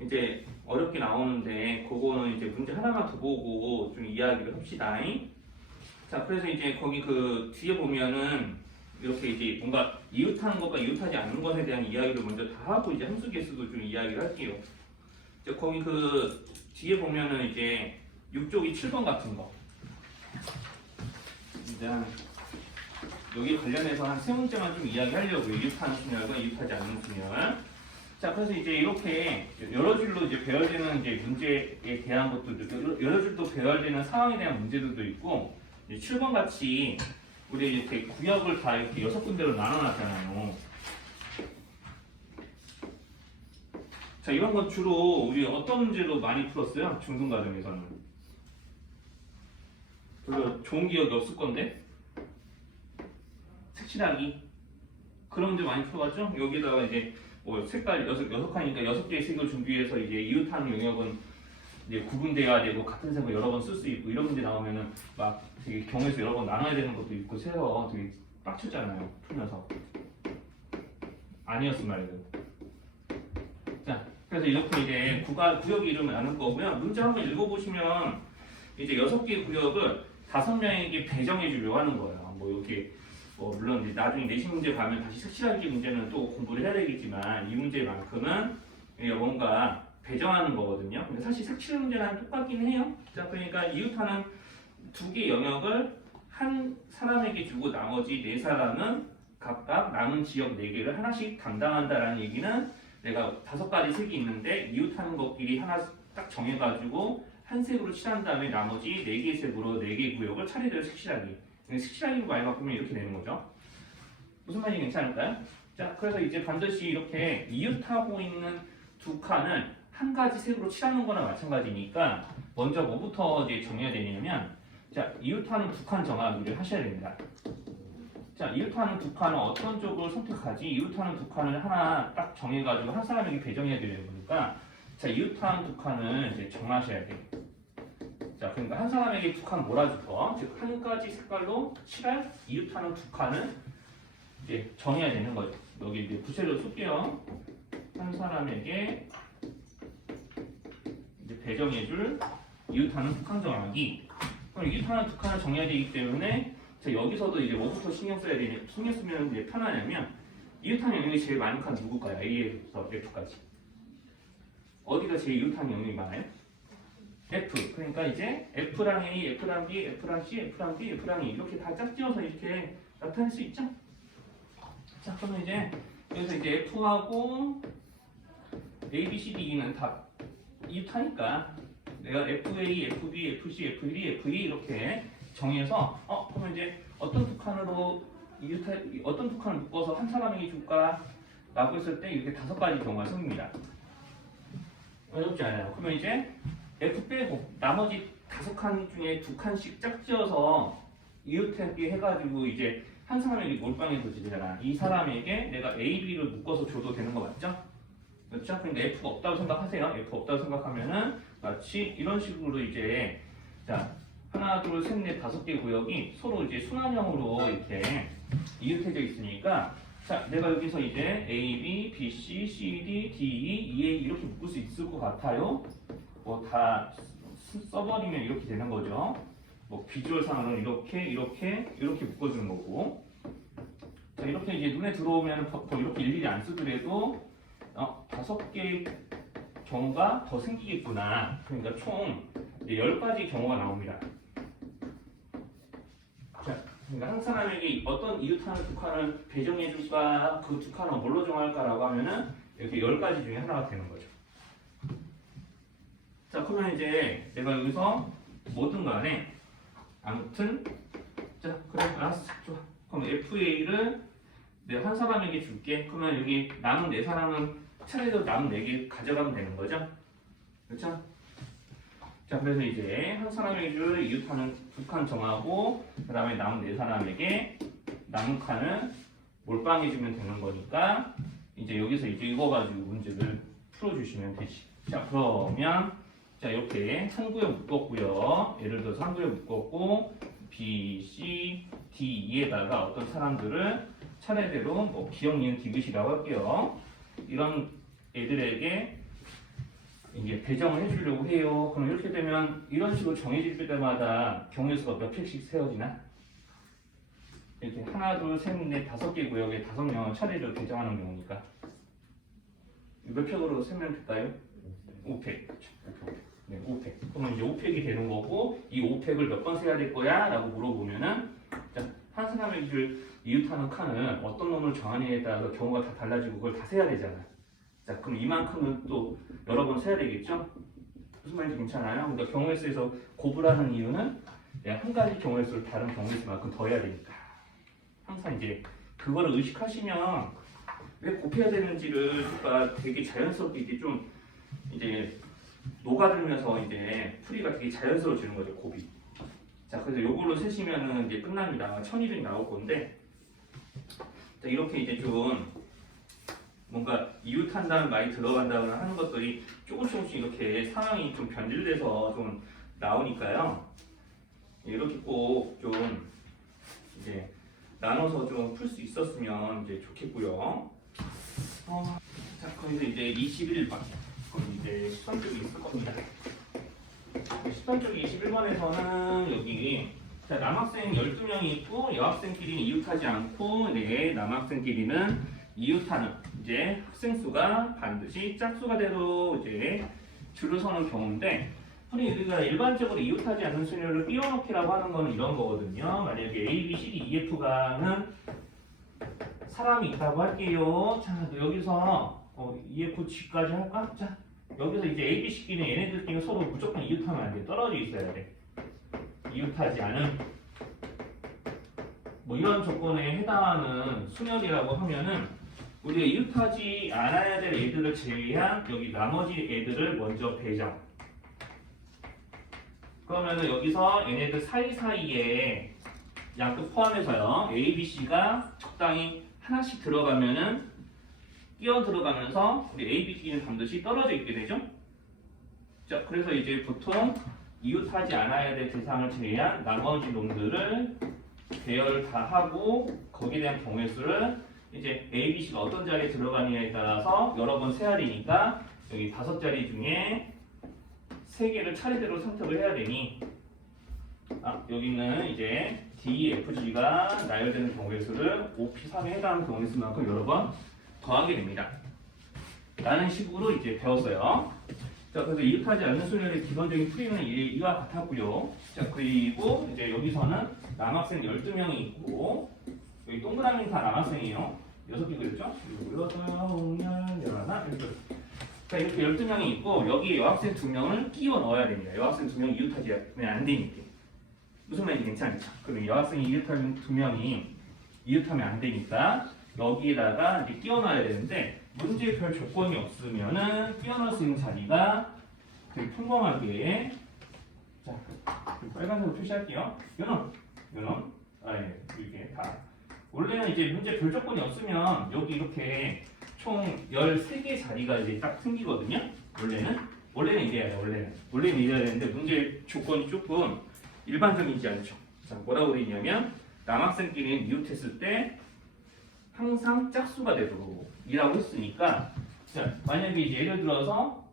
이제 어렵게 나오는데 그거는 이제 문제 하나만 더 보고 좀 이야기를 합시다. 자, 그래서 이제 거기 그 뒤에 보면은 이렇게 이제 뭔가 이웃하는 것과 이웃하지 않는 것에 대한 이야기를 먼저 다 하고 이제 함수 개수도 좀 이야기를 할게요. 이제 거기 그 뒤에 보면은 이제 6조기 7번 같은 거. 이제 여기 관련해서 한 세 문제만 좀 이야기하려고 이웃하는 순열과 이웃하지 않는 순열. 자, 그래서 이제 이렇게 여러 줄로 이제 배열되는 이제 문제에 대한 것들도 여러 줄도 배열되는 상황에 대한 문제들도 있고 7번 같이 우리 이렇게 구역을 다 이렇게 6군데로 나눠놨잖아요. 자, 이런 건 주로 우리 어떤 문제로 많이 풀었어요? 중등과정에서는. 별로 좋은 기억이 없을 건데? 색칠하기. 그런 문제 많이 풀어봤죠? 여기다가 이제 뭐 색깔 여섯 칸이니까 6개의 색을 준비해서 이제 이웃하는 영역은 이제 구분돼야 되고 같은 색을 여러 번 쓸 수 있고 이런 문제 나오면은 막 되게 경우에서 여러 번 나눠야 되는 것도 있고 세서 되게 빡쳤잖아요. 풀면서. 아니었음 말고. 자, 그래서 이렇게 이제 구역 이름을 아는 거고요. 문제 한번 읽어보시면 이제 6개의 구역을 5명에게 배정해 주려고 하는 거예요. 뭐 이렇게 물론 이제 나중에 내신 문제 가면 다시 색칠하기 문제는 또 공부를 해야 되겠지만 이 문제만큼은 뭔가 배정하는 거거든요. 근데 사실 색칠 문제랑 똑같긴 해요. 자, 그러니까 이웃하는 2개 영역을 한 사람에게 주고 나머지 4사람은 각각 남은 지역 4개를 하나씩 담당한다라는 얘기는 내가 5가지 색이 있는데 이웃하는 것끼리 하나 딱 정해가지고 한 색으로 칠한 다음에 나머지 4개의 색으로 4개의 구역을 차례대로 색칠하기. 색칠하기로 많이 바꾸면 이렇게 되는 거죠. 무슨 말인지 괜찮을까요? 자, 그래서 이제 반드시 이렇게 이웃하고 있는 두 칸을 한 가지 색으로 칠하는 거나 마찬가지니까 먼저 뭐부터 이제 정해야 되냐면, 자, 이웃하는 두 칸 정하기를 하셔야 됩니다. 자, 이웃하는 두 칸은 어떤 쪽을 선택하지? 이웃하는 두 칸을 하나 딱 정해가지고 한 사람에게 배정해야 되는 거니까, 자, 이웃하는 두 칸을 이제 정하셔야 돼요. 자, 그러니까 한 사람에게 두 칸 몰아줘서, 즉 한 가지 색깔로 칠할 이웃하는 두 칸을 이제 정해야 되는 거죠. 여기 이제 구체적으로 쓸게요. 한 사람에게 이제 배정해줄 이웃하는 두 칸 정하기. 그럼 이웃하는 두 칸을 정해야 되기 때문에, 자, 여기서도 이제 뭐부터 신경 써야 되냐, 신경 쓰면 이제 편하냐면, 이웃하는 영역이 제일 많은 칸 누굴까요? A에서 F까지. 어디가 제일 이웃하는 영역이 많아요? F. 그러니까 이제 F랑 A, F랑 B, F랑 C, F랑 D, F랑 E 이렇게 다 짝지어서 이렇게 나타낼 수 있죠? 자, 그러면 이제 여기서 이제 F하고 A, B, C, D, E는 다 이웃하니까 내가 FA, FB, FC, F1, F2 이렇게 정해서 그러면 이제 어떤 두 칸으로 어떤 두 칸을 묶어서 한 사람에게 줄까? 라고 했을 때 이렇게 5가지 경우가 생깁니다. 어렵지 않아요. 그러면 이제 F 빼고 나머지 5칸 중에 2칸씩 짝지어서 이웃하게 해가지고 이제 한 사람에게 몰빵해서 주잖아. 이 사람에게 내가 A, B를 묶어서 줘도 되는 거 맞죠? 그렇죠? 그러니까 F가 없다고 생각하세요. F 없다고 생각하면은 마치 이런 식으로 이제 자 하나, 둘, 셋, 넷, 5개 구역이 서로 이제 순환형으로 이렇게 이웃해져 있으니까 자 내가 여기서 이제 A, B, B, C, C, D, D, E, E, A 이렇게 묶을 수 있을 것 같아요. 뭐 다 써버리면 이렇게 되는 거죠. 뭐 비주얼상으로는 이렇게 묶어주는 거고. 자 이렇게 이제 눈에 들어오면 더 이렇게 일일이 안 쓰더라도 5개의 경우가 더 생기겠구나. 그러니까 총 10가지 경우가 나옵니다. 자, 그러니까 한 사람에게 어떤 이웃하는 두 칸을 배정해줄까, 그 두 칸을 뭘로 정할까라고 하면은 이렇게 10가지 중에 하나가 되는 거죠. 자, 그러면 이제 내가 여기서 뭐든 간에 아무튼 자, 그래, 알았어. 좋아. 그럼 FA를 내가 한 사람에게 줄게. 그러면 여기 남은 4사람은 차례대로 남은 4개 가져가면 되는 거죠? 그렇죠? 자, 그래서 이제 한 사람에게 줄 이웃하는 2칸 정하고 그 다음에 남은 4사람에게 남은 칸을 몰빵해주면 되는 거니까 이제 여기서 이제 이거 가지고 문제를 풀어주시면 되지. 자, 그러면 자 이렇게 한 구역 묶었고요. 예를 들어서 한 구역 묶었고 B, C, D, E에다가 어떤 사람들을 차례대로 뭐 기억, 니은, 디귿이라고 할게요. 이런 애들에게 이제 배정을 해주려고 해요. 그럼 이렇게 되면 이런 식으로 정해질 때마다 경우의 수가 몇 팩씩 세워지나? 이렇게 하나, 둘, 셋, 넷, 5개 구역에 5명을 차례로 배정하는 경우니까 몇 팩으로 세면 될까요? 5팩. 네, 5팩. 그러면 이제 5팩이 되는 거고 이 5팩을 몇 번 세야 될 거야? 라고 물어보면은 자, 한 사람에게 줄 이웃하는 칸은 어떤 놈을 정하느냐에 따라서 경우가 다 달라지고 그걸 다 세야 되잖아. 자, 그럼 이만큼은 또 여러 번 세야 되겠죠? 무슨 말인지 괜찮아요? 그러니까 경우의 수에서 곱을 이유는 내가 한 가지 경우의 수를 다른 경우의 수만큼 더 해야 되니까. 항상 이제 그거를 의식하시면 왜 곱해야 되는지를 그러니까 되게 자연스럽게 이제 좀 이제 녹아들면서 이제 풀이가 되게 자연스러워지는 거죠, 곱이. 자, 그래서 요걸로 세시면은 이제 끝납니다. 1200 나올 건데 자, 이렇게 이제 좀 뭔가 이웃한다는 말이 들어간다거나 하는 것들이 조금씩 이렇게 상황이 좀 변질돼서 좀 나오니까요. 이렇게 꼭 좀 이제 나눠서 좀 풀 수 있었으면 이제 좋겠고요. 자, 거기서 이제 21번. 그럼 이제 13쪽이 있을 겁니다. 13쪽 21번에서는 여기 자, 남학생 12명이 있고 여학생끼리는 이웃하지 않고 네, 남학생끼리는 이웃하는 이제 학생 수가 반드시 짝수가 돼도 이제 줄을 서는 경우인데 우리가 일반적으로 이웃하지 않는 순위를 띄워넣기라고 하는 거는 이런 거거든요. 만약에 A, B, C, D, E, F가는 사람이 있다고 할게요. 자, 여기서 EF, G까지 할까? 자, 여기서 이제 A, B, C끼리는 얘네들끼리 서로 무조건 이웃하면 안 돼. 떨어져 있어야 돼. 이웃하지 않은 뭐 이런 조건에 해당하는 순열이라고 하면은 우리가 이웃하지 않아야 될 애들을 제외한 여기 나머지 애들을 먼저 배정. 그러면은 여기서 얘네들 사이사이에 양끝 포함해서요. A, B, C가 적당히 하나씩 들어가면은 끼어 들어가면서 우리 A, B, C는 반드시 떨어져 있게 되죠. 자, 그래서 이제 보통 이웃하지 않아야 될 대상을 제외한 나머지 놈들을 배열 다 하고 거기에 대한 경우의 수를 이제 A, B, C가 어떤 자리에 들어가느냐에 따라서 여러 번 세알이니까 여기 5자리 중에 3개를 차례대로 선택을 해야 되니 여기는 이제 D, F, G가 나열되는 경우의 수를 OP3에 해당하는 경우의 수만큼 여러 번 더하게 됩니다. 라는 식으로 이제 배웠어요. 자, 그래서 이웃하지 않는 순열의 기본적인 풀이는 이와 같았고요. 자, 그리고 이제 여기서는 남학생 12명이 있고 여기 동그라미는 다 남학생이에요. 6개 그랬죠? 그리고 6, 9, 11, 12. 자, 이렇게 12명이 있고 여기에 여학생 2명을 끼워 넣어야 됩니다. 여학생 2명이 이웃하지 안 되니까. 무슨 말인지 괜찮죠? 그럼 여학생이 이웃하면 2명이 이웃하면 안 되니까 여기에다가 이제 끼워 넣어야 되는데 문제에 별 조건이 없으면은 끼워 넣을 수 있는 자리가 되게 평범하게 자, 빨간색으로 표시할게요. 요놈 이렇게 다 원래는 이제 문제 별 조건이 없으면 여기 이렇게 총 13개 자리가 이제 딱 생기거든요. 원래는 이래야 돼. 원래는 이래야 되는데 문제 조건이 조금 일반적이지 않죠. 자, 뭐라고 되어 있냐면 남학생끼리 이웃했을 때 항상 짝수가 되도록 이라고 했으니까 자, 만약에 이제 예를 들어서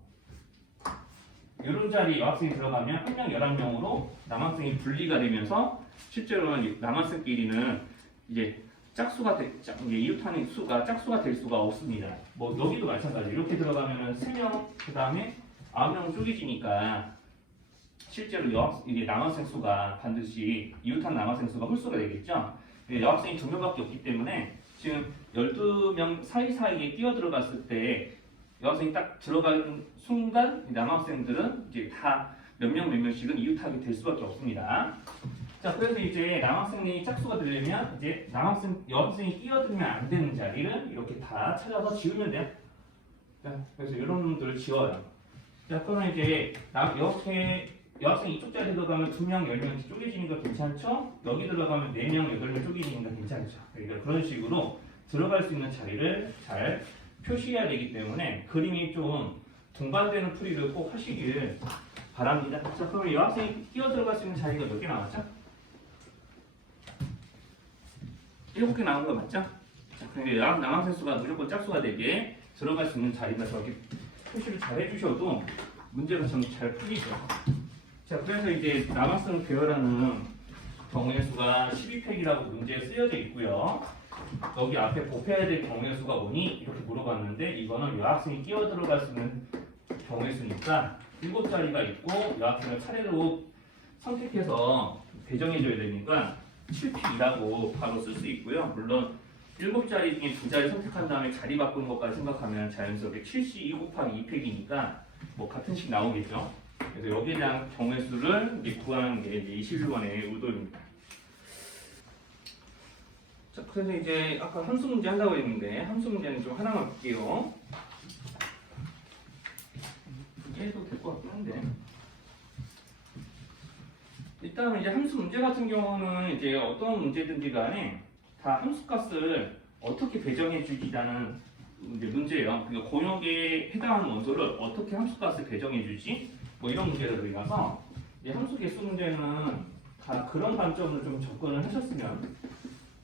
이런 자리에 여학생이 들어가면 한 명 11명으로 남학생이 분리가 되면서 실제로는 남학생끼리는 이제 이제 이웃하는 수가 짝수가 될 수가 없습니다. 뭐 여기도 마찬가지. 이렇게 들어가면은 3명 그 다음에 9명 쪼개지니까 실제로 이게 남학생 수가 반드시 이웃한 남학생 수가 홀수가 되겠죠. 여학생이 2명밖에 없기 때문에 지금 12명 사이사이에 끼어 들어갔을 때 여학생이 딱 들어가는 순간 남학생들은 이제 다 몇 명씩은 이웃하게 될 수밖에 없습니다. 자, 그래서 이제 남학생이 짝수가 되려면 이제 여학생이 끼어들면 안 되는 자리를 이렇게 다 찾아서 지우면 돼요. 자, 그래서 이런 놈들을 지워요. 자, 그러면 이제 여학생이 이쪽 자리에 들어가면 2명, 10명 쪼개지니까 괜찮죠? 여기 들어가면 4명, 8명 쪼개지니까 괜찮죠? 그러니까 그런 식으로 들어갈 수 있는 자리를 잘 표시해야 되기 때문에 그림이 좀 동반되는 풀이를 꼭 하시길 바랍니다. 자, 그러면 여학생이 끼어 들어갈 수 있는 자리가 몇 개 나왔죠? 7개 나온 거 맞죠? 자, 그러니까 남학생 수가 무조건 짝수가 되게 들어갈 수 있는 자리가 저렇게 표시를 잘 해주셔도 문제가 좀 잘 풀리죠. 자, 그래서 이제 남학생을 배열하는 경우의 수가 12팩이라고 문제에 쓰여져 있고요. 여기 앞에 곱해야 될 경우의 수가 뭐니? 이렇게 물어봤는데 이거는 여학생이 끼어 들어갈 수 있는 경우의 수니까 7자리가 있고 여학생을 차례로 선택해서 배정해줘야 되니까 7픽이라고 바로 쓸 수 있고요. 물론 7자리 중에 2자리 선택한 다음에 자리 바꾸는 것까지 생각하면 자연스럽게 7C 2 곱하기 2팩이니까 뭐 같은 식 나오겠죠. 그래서 여기에 대한 경우의 수를 이제 구하는 게 이제 21번의 의도입니다. 자, 그래서 이제 아까 함수 문제 한다고 했는데 함수 문제는 좀 하나만 볼게요. 이게 해도 될 것 같긴 한데 일단은 이제 함수 문제 같은 경우는 이제 어떤 문제든지 간에 다 함수값을 어떻게 배정해 주지라는 이제 문제예요. 그러니까 공역에 해당하는 원소를 어떻게 함수값을 배정해 주지? 뭐 이런 문제들이라서 이제 함수 개수 문제는 다 그런 관점으로 좀 접근을 하셨으면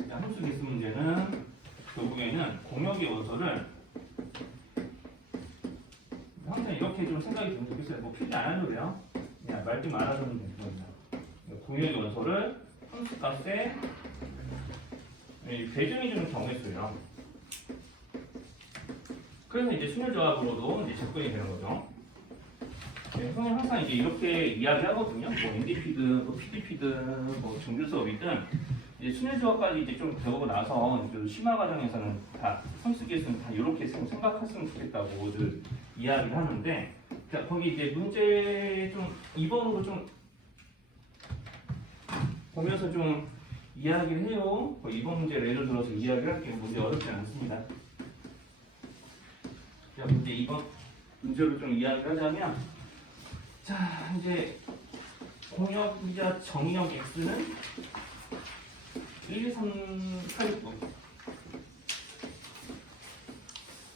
함수 개수 문제는 결국에는 공역의 원소를 항상 이렇게 좀 생각이 좀 좋겠어요. 뭐 필기 안 해도 돼요. 그냥 말 좀 알아두면 되는 겁니다. 공역의 원소를 함수값에 배정해주는 경우의 수예요. 그래서 이제 순열조합으로도 이제 접근이 되는 거죠. 네, 선생님 항상 이제 이렇게 이야기하거든요. 뭐 NDP든 뭐 PDP든 뭐 정규 수업이든 이제 순열조합까지 이제 좀 배우고 나서 이제 심화 과정에서는 다 함수 개수는 다 이렇게 생각했으면 좋겠다고들 이야기를 하는데 자, 거기 이제 문제 좀 2번으로 좀 보면서 좀 이야기를 해요. 2번 문제를 예를 들어서 이야기를 할게요. 문제 어렵지 않습니다. 자, 문제 2번 문제를 좀 이야기를 하자면, 자, 이제 공역이자 정의역 x는 1, 2, 3, 4, 6번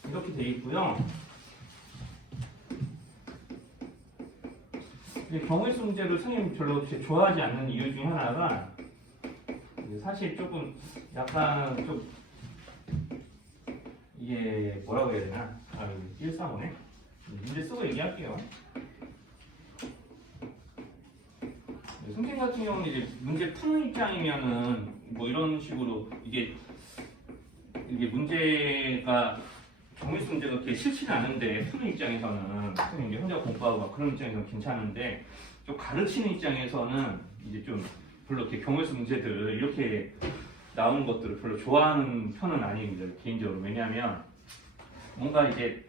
이렇게 돼 있고요. 경우의 수 문제를 선생님 별로 좋아하지 않는 이유 중에 하나가 사실 조금 약간 좀 이게 뭐라고 해야 되나? 135네. 문제 쓰고 얘기할게요. 선생님 같은 경우는 이제 문제 푸는 입장이면은 뭐 이런 식으로 이게 문제가 경우의 수 문제가 그렇게 싫지는 않은데 푸는 입장에서는 선생님이 혼자 공부하고 막 그런 입장에서는 괜찮은데 좀 가르치는 입장에서는 이제 좀 별로 이렇게 경우의 수 문제들 이렇게 나오는 것들을 별로 좋아하는 편은 아닙니다. 개인적으로. 왜냐하면 뭔가 이제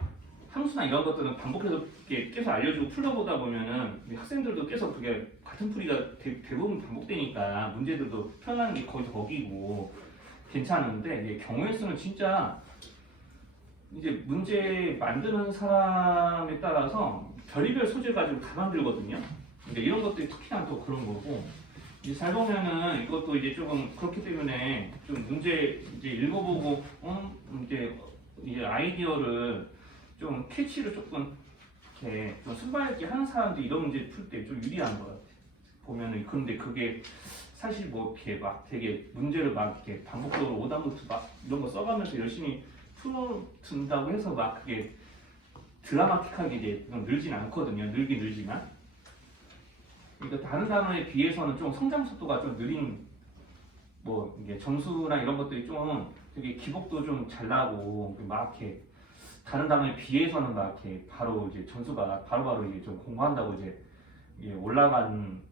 함수나 이런 것들은 반복해서 이렇게 계속 알려주고 풀려보다 보면은 학생들도 계속 그게 같은 풀이가 대부분 반복되니까 문제들도 표현하는 게 거의 거기고 괜찮은데 이제 경우의 수는 진짜 이제 문제 만드는 사람에 따라서 별의별 소재 가지고 다 만들거든요. 근데 이런 것들이 특히나 또 그런 거고 이제 잘 보면은 이것도 이제 조금 그렇기 때문에 좀 문제 이제 읽어보고 이제 아이디어를 좀 캐치를 조금 이렇게 좀 순발 있게 하는 사람들이 이런 문제 풀 때 좀 유리한 것 같아요. 보면은 근데 그게 사실 뭐 이렇게 막 되게 문제를 막 이렇게 반복적으로 오답노트 막 이런 거 써가면서 열심히 풀어둔다고 해서 막 그게 드라마틱하게 이제 늘진 않거든요. 늘긴 늘지만. 그러니까 다른 단어에 비해서는 좀 성장 속도가 좀 느린 뭐 이게 점수나 이런 것들이 좀 되게 기복도 좀 잘 나고 막 이렇게 다른 단어에 비해서는 막 이렇게 바로 이제 점수가 바로바로 이제 좀 공부한다고 이제 올라가는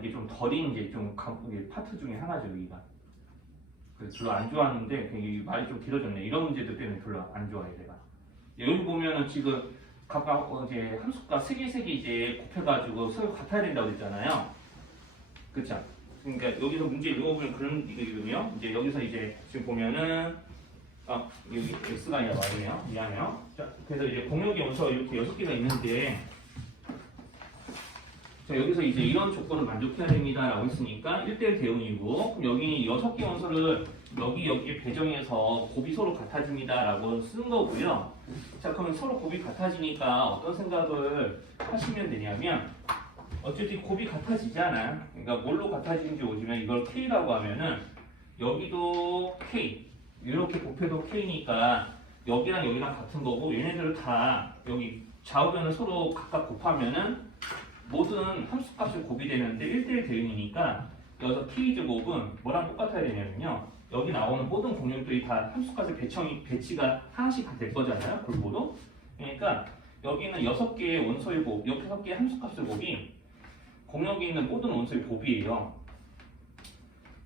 게 좀 덜인 이제 좀 이게 파트 중에 하나죠 여기가. 그래서 별로 안 좋아하는데 되게 말이 좀 길어졌네. 이런 문제들 때문에 별로 안 좋아해 내가. 여기 보면은 지금 각각 이제 함수가 세 개 이제 곱해가지고 서로 같아야 된다고 했잖아요. 그쵸? 그러니까 여기서 문제 읽어보면 그런 이거거든요. 이제 여기서 이제 지금 보면은 여기 x가 아니라 y네요. 미안해요. 자, 그래서 이제 공역의 원소가 이렇게 6개가 있는데 자, 여기서 이제 이런 조건을 만족해야 됩니다 라고 했으니까 1대1 대응이고 그럼 여기 6개 원소를 여기에 배정해서 곱이 서로 같아집니다 라고 쓴 거고요. 자, 그러면 서로 곱이 같아지니까 어떤 생각을 하시면 되냐면 어쨌든 곱이 같아지잖아. 그러니까 뭘로 같아지는지 오지면 이걸 K라고 하면은 여기도 K 이렇게 곱해도 K니까 여기랑 여기랑 같은 거고 얘네들을 다 여기 좌우변을 서로 각각 곱하면은 모든 함수값이 곱이 되는데 1대1 대응이니까 여기서 K제곱은 뭐랑 똑같아야 되냐면요. 여기 나오는 모든 공역들이 다 함수값의 배치가 하나씩 다 될 거잖아요. 골고루. 그러니까 여기는 6개의 원소의 곱, 6개의 함수값의 곱이 공역에 있는 모든 원소의 곱이에요.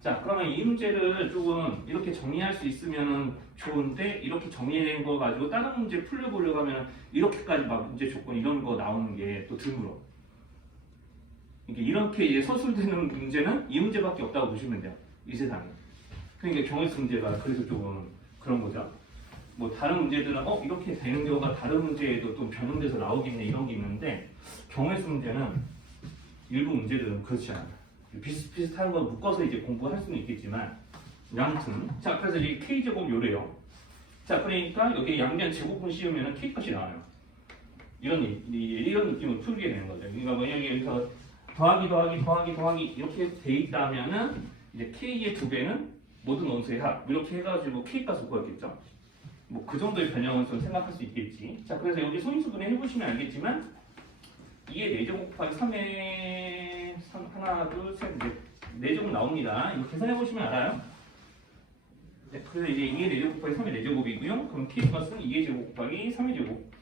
자, 그러면 이 문제를 조금 이렇게 정리할 수 있으면 좋은데 이렇게 정리된 거 가지고 다른 문제 풀려보려고 하면 이렇게까지 막 문제 조건 이런 거 나오는 게 또 드물어. 이렇게 이제 서술되는 문제는 이 문제밖에 없다고 보시면 돼요. 이 세상에. 그러니까 경우의 문제가 그래서 조금 그런 거죠. 뭐 다른 문제들은 이렇게 되는 경우가 다른 문제에도 또 변형돼서 나오겠네 이런 게 있는데 경우의 문제는 일부 문제들은 그렇지 않아요. 비슷비슷한 건 묶어서 이제 공부할 수는 있겠지만 아무튼 자 그래서 이 K제곱 요래요. 자 그러니까 여기 양변 제곱분 씌우면 K값이 나와요. 이런 느낌을 풀게 되는 거죠. 그러니까 만약에 여기서 더하기 이렇게 돼 있다면은 이제 K의 2배는 모든 원소의 합 이렇게 해가지고 K값을 구했겠죠. 뭐 그 정도의 변형은 좀 생각할 수 있겠지. 자 그래서 여기 소인수분해 해보시면 알겠지만 2의 4제곱 곱하기 3의 3, 하나, 둘, 셋, 넷 4제곱 나옵니다. 이거 계산해보시면 알아요. 네, 그래서 이제 2의 4제곱 곱하기 3의 4제곱이고요. 그럼 K값은 2의 제곱 곱하기 3의 제곱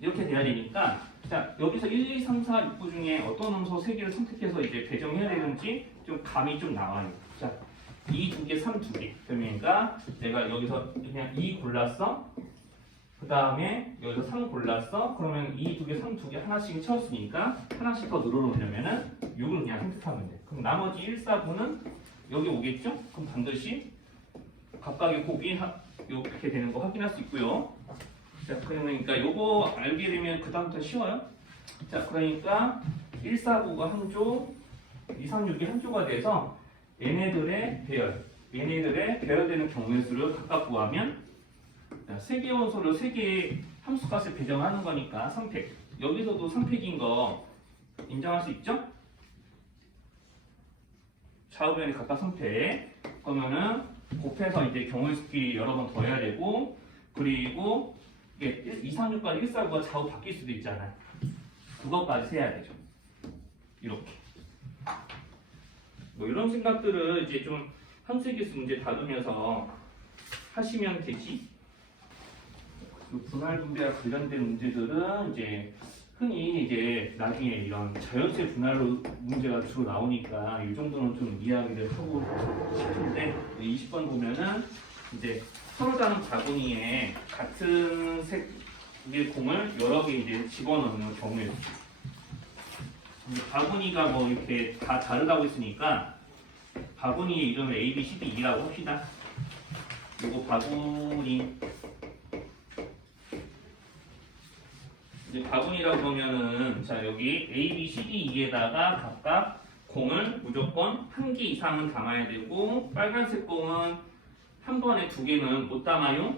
이렇게 돼야 되니까 자 여기서 1, 2, 3, 4, 6부 중에 어떤 원소 3개를 선택해서 이제 배정해야 되는지 좀 감이 좀 나와요. 자 2, 2개, 3, 2개 그러니까 내가 여기서 그냥 2 골랐어. 그 다음에 여기서 3 골랐어. 그러면 이 두 개, 3 두 개 하나씩 채웠으니까 하나씩 더 늘어놓으려면은 6을 그냥 선택하면 돼. 그럼 나머지 1, 4, 9는 여기 오겠죠? 그럼 반드시 각각의 곱이 이렇게 되는 거 확인할 수 있고요. 자, 그러니까 요거 알게 되면 그 다음부터 쉬워요. 자, 그러니까 1, 4, 9가 한 조, 2, 3, 6이 한 조가 돼서 얘네들의 배열되는 경우의 수를 각각 구하면 세 개의 원소를 세 개의 함수값을 배정하는 거니까 선택. 여기서도 선택인 거 인정할 수 있죠? 좌우변이 각각 선택. 그러면은 곱해서 이제 경우의 수끼리 여러 번 더해야 되고, 그리고 이게 2, 3, 6까지 1, 4, 9가 좌우 바뀔 수도 있잖아요. 그것까지 세야 되죠. 이렇게. 뭐 이런 생각들을 이제 좀 함수기수 문제 다루면서 하시면 되지. 그 분할 분배와 관련된 문제들은 이제 흔히 이제 나중에 이런 자연체 분할로 문제가 주로 나오니까 이 정도는 좀 이야기를 하고 싶은데 20번 보면은 이제 서로 다른 바구니에 같은 색의 공을 여러 개 이제 집어넣는 경우에 바구니가 뭐 이렇게 다 다르다고 했으니까 바구니의 이름을 A, B, C, D, E라고 합시다. 요거 바구니 이제 바구니라고 보면은 자 여기 A, B, C, D, E에다가 각각 공을 무조건 한 개 이상은 담아야 되고 빨간색 공은 한 번에 두 개는 못 담아요.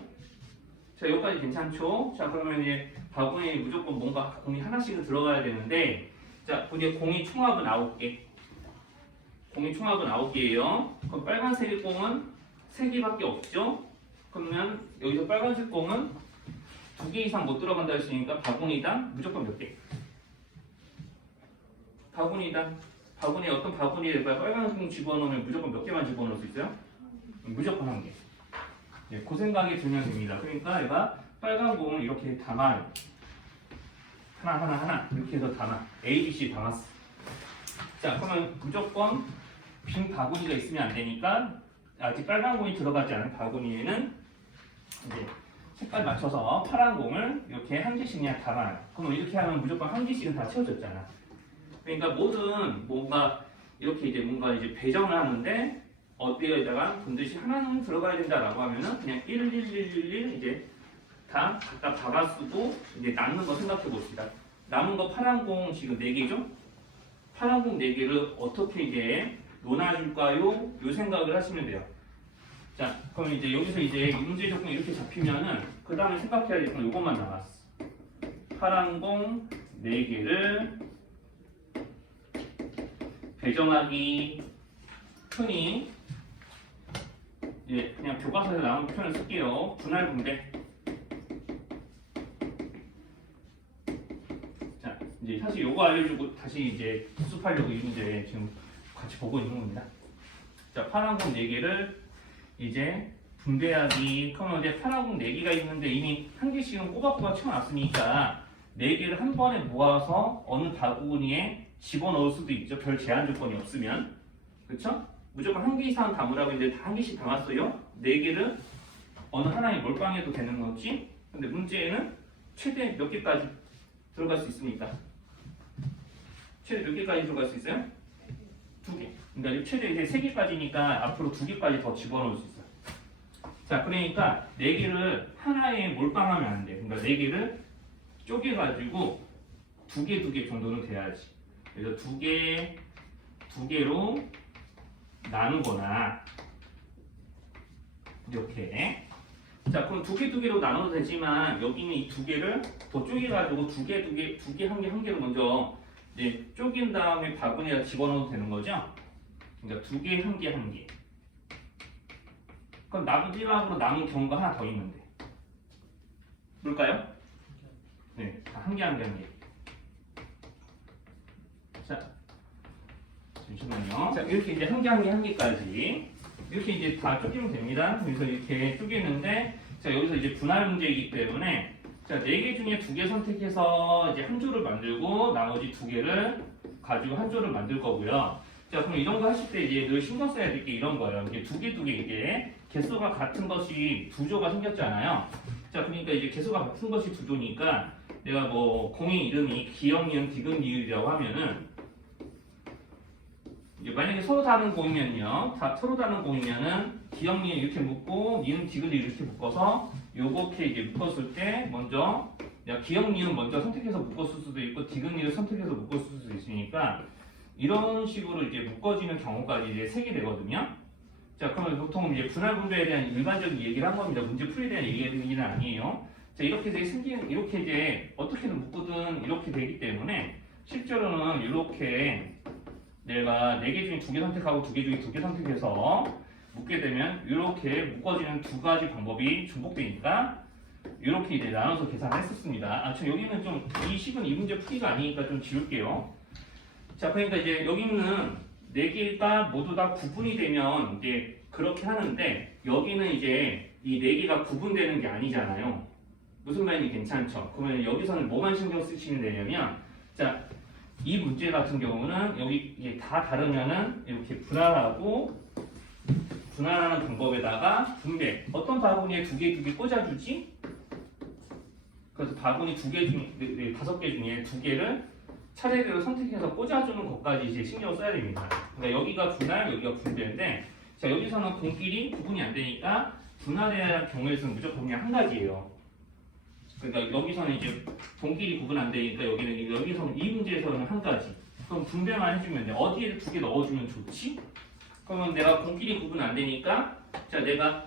자 여기까지 괜찮죠? 자 그러면 이제 바구니에 무조건 뭔가 공이 하나씩은 들어가야 되는데 자 이제 공이 총합은 9개. 공이 총합은 9개예요. 그럼 빨간색 공은 3개밖에 없죠? 그러면 여기서 빨간색 공은 2개 이상 못 들어간다 했으니까 바구니당 무조건 몇 개? 바구니에 어떤 바구니에 빨간 공 집어넣으면 무조건 몇 개만 집어넣을 수 있어요? 무조건 1개. 네, 그 생각이 들면 됩니다. 그러니까 얘가 빨간 공을 이렇게 담아요. 하나 이렇게 해서 담아. A, B, C 담았어. 자 그러면 무조건 빈 바구니가 있으면 안 되니까 아직 빨간 공이 들어가지 않은 바구니에는 이제 색깔 맞춰서 파란 공을 이렇게 한 개씩 그냥 담아요. 그럼 이렇게 하면 무조건 한 개씩은 다 채워졌잖아. 그러니까 모든 뭔가 이렇게 이제 뭔가 이제 배정을 하는데 어디에다가 반드시 하나는 들어가야 된다라고 하면은 그냥 1, 1, 1, 1, 1 이제 다 각각 박아 쓰고 이제 남는 거 생각해 봅시다. 남은 거 파란 공 지금 4개죠? 파란 공 4개를 어떻게 이제 논아줄까요? 요 생각을 하시면 돼요. 자, 그럼 이제 여기서 이제 문제 조건이 이렇게 잡히면은 그 다음에 생각해야 될 건 이것만 남았어. 파란 공 4개를 배정하기. 흔히 그냥 교과서에 나온 표현을 쓸게요. 분할 분배. 자, 이제 사실 요거 알려주고 다시 이제 수습하려고 이 문제 지금 같이 보고 있는 겁니다. 자, 파란 공 4개를 이제 분배하기. 그러면 이제 파란 공 4개가 있는데 이미 한 개씩은 꼬박꼬박 채워놨으니까 4개를 한 번에 모아서 어느 바구니에 집어넣을 수도 있죠. 별 제한 조건이 없으면. 그쵸? 무조건 한 개 이상 담으라고 했는데 다 한 개씩 담았어요. 4개를 어느 하나에 몰빵해도 되는 거지. 근데 문제에는 최대 몇 개까지 들어갈 수 있습니까? 최대 몇 개까지 들어갈 수 있어요? 2개. 그러니까 최대 이제 3개까지니까 앞으로 2개까지 더 집어넣을 수 있어요. 자, 그러니까 4개를 하나에 몰빵하면 안 돼. 그러니까 4개를 쪼개가지고 2개 정도는 돼야지. 그래서 2개로 나누거나 이렇게. 자, 그럼 2개로 나눠도 되지만 여기는 이 2개를 더 쪼개가지고 2개, 한 개를 먼저 이제 쪼갠 다음에 바구니에 집어넣어도 되는 거죠? 그러니까 2개, 한 개. 그럼 마지막으로 남은 경우가 하나 더 있는데. 뭘까요? 네, 한 개. 자, 잠시만요. 자, 이렇게 이제 한 개까지. 이렇게 이제 다 쪼개면 됩니다. 그래서 이렇게 쪼개는데, 자, 여기서 이제 분할 문제이기 때문에, 자, 4개 중에 2개 선택해서 이제 한 조를 만들고, 나머지 2개를 가지고 한 조를 만들 거고요. 자, 그럼 이런 거 하실 때 이제 늘 신경 써야 될 게 이런 거예요. 이게 2개 이게 개수가 같은 것이 2조가 생겼잖아요. 자, 그러니까 이제 개수가 같은 것이 두 도니까 내가 뭐 공의 이름이 기역, 니은, 디귿, 리을이라고 하면은 이제 만약에 서로 다른 공이면요, 서로 다른 공이면은 기역, 니은 이렇게 묶고 니은, 디귿 이렇게 묶어서 요렇게 이제 묶었을 때 먼저 기역, 니은 먼저 선택해서 묶었을 수도 있고 디귿, 리을 선택해서 묶었을 수도 있으니까 이런 식으로 이제 묶어지는 경우가 이제 3개 되거든요. 자, 그러면 보통 이제 분할 분배에 대한 일반적인 얘기를 한 겁니다. 문제 풀이에 대한 얘기는 아니에요. 자, 이렇게 이제 이렇게 이제 어떻게든 묶거든 이렇게 되기 때문에 실제로는 이렇게 내가 4개 중에 2개 선택하고 2개 중에 2개 선택해서 묶게 되면 이렇게 묶어지는 두 가지 방법이 중복되니까 이렇게 이제 나눠서 계산했었습니다. 아, 저 여기는 좀 이 식은 이 문제 풀이가 아니니까 좀 지울게요. 자, 그러니까 이제 여기 있는 4개가 모두 다 구분이 되면 이제 그렇게 하는데 여기는 이제 이 4개가 구분되는 게 아니잖아요. 무슨 말인지 괜찮죠? 그러면 여기서는 뭐만 신경 쓰시면 되냐면 자, 이 문제 같은 경우는 여기 이게 다 다르면은 이렇게 분할하는 방법에다가 분배. 어떤 바구니에 2개 꽂아주지? 그래서 바구니 5개 중에 5개 중에 2개를 차례대로 선택해서 꽂아주는 것까지 이제 신경을 써야 됩니다. 그러니까 여기가 분할, 여기가 분배인데, 자, 여기서는 공끼리 구분이 안 되니까 분할에 대한 경우에서는 무조건 그냥 한 가지예요. 그러니까 여기서는 이제 공끼리 구분 안 되니까 여기서는 이 문제에서는 한 가지. 그럼 분배만 해주면 돼. 어디에 2개 넣어주면 좋지? 그러면 내가 공끼리 구분 안 되니까, 자, 내가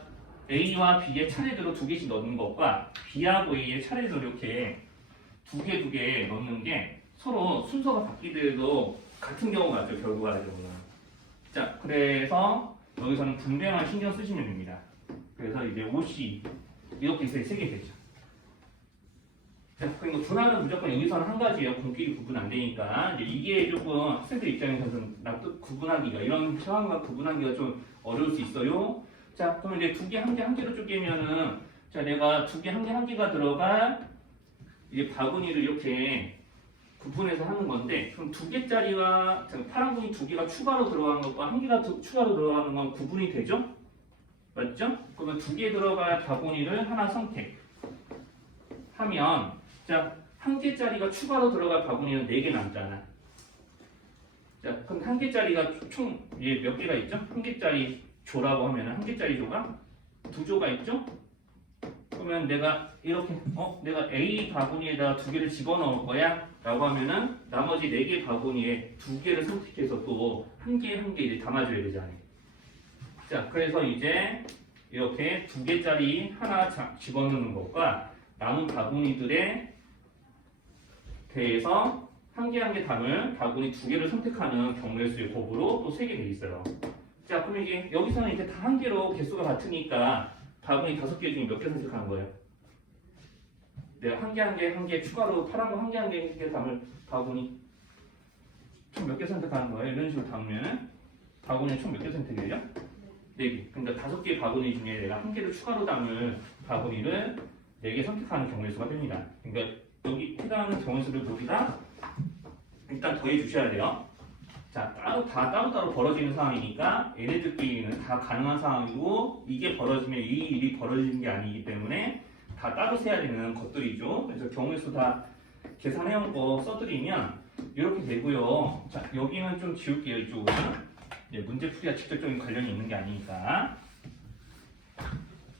A와 B의 차례대로 2개씩 넣는 것과 B하고 A의 차례대로 이렇게 2개 넣는 게 서로 순서가 바뀌더라도 같은 경우가 맞죠, 결과적으로는. 자, 그래서 여기서는 분배만 신경 쓰시면 됩니다. 그래서 이제 OC 이렇게 해서 3개 되죠. 자, 그리고 분할은 무조건 여기서는 한 가지예요. 공끼리 구분 안 되니까. 이제 이게 조금 학생들 입장에서는 구분하기가 이런 상황과 구분하기가 좀 어려울 수 있어요. 자, 그러면 이제 2개, 1개, 1개로 쪼개면은 자, 내가 2개, 1개, 1개가 들어가 이제 바구니를 이렇게 구분해서 하는 건데 그럼 2개짜리와 파란공이 2개가 추가로 들어가는 것과 1개가 추가로 들어가는 건 구분이 되죠? 맞죠? 그러면 2개 들어갈 바구니를 하나 선택하면 자, 1개짜리가 추가로 들어갈 바구니는 4개 남잖아. 자, 그럼 1개짜리가 총 몇 개가 있죠? 1개짜리 조라고 하면 1개짜리 조가 2조가 있죠? 그러면 내가 이렇게 내가 A 바구니에다 2개를 집어넣을 거야 라고 하면은 나머지 4개 바구니에 2개를 선택해서 또 1개 이제 담아줘야 되잖아요. 자, 그래서 이제 이렇게 2개짜리 하나 집어넣는 것과 남은 바구니들에 대해서 1개 담을 바구니 2개를 선택하는 경우의 수의 곱으로 또 3개 돼 있어요. 자, 그럼 이게 여기서는 이제 다 1개로 개수가 같으니까 바구니 5개 중에 몇 개 선택하는 거예요? 내가 1개 추가로 파란 거 1개 담을 바구니 총 몇 개 선택하는 거예요? 이런 식으로 담으면 바구니 총 몇 개 선택해요? 4개. 그러니까 5개 바구니 중에 내가 1개를 추가로 담을 바구니를 4개 선택하는 경우의 수가 됩니다. 그러니까 여기 해당하는 경우의 수를 모두 다 일단 더해 주셔야 돼요. 자, 따로따로 벌어지는 상황이니까 얘네들끼리는 다 가능한 상황이고 이게 벌어지면 이 일이 벌어지는 게 아니기 때문에 다 따로 세야 되는 것들이죠. 그래서 경우의 수 다 계산해온 거 써드리면 이렇게 되고요. 자, 여기는 좀 지울게요. 이쪽은 문제 풀이와 직접적인 관련이 있는 게 아니니까.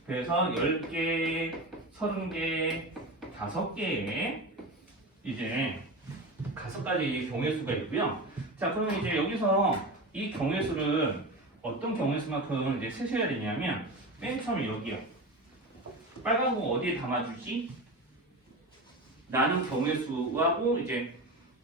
그래서 10개, 30개, 5개에 이제 5가지 경우의 수가 있고요. 자, 그러면 이제 여기서 이 경우의 수를 어떤 경우의 수만큼 이제 쓰셔야 되냐면 맨 처음에 여기요. 빨간 공 어디에 담아주지? 나는 경우의 수하고 이제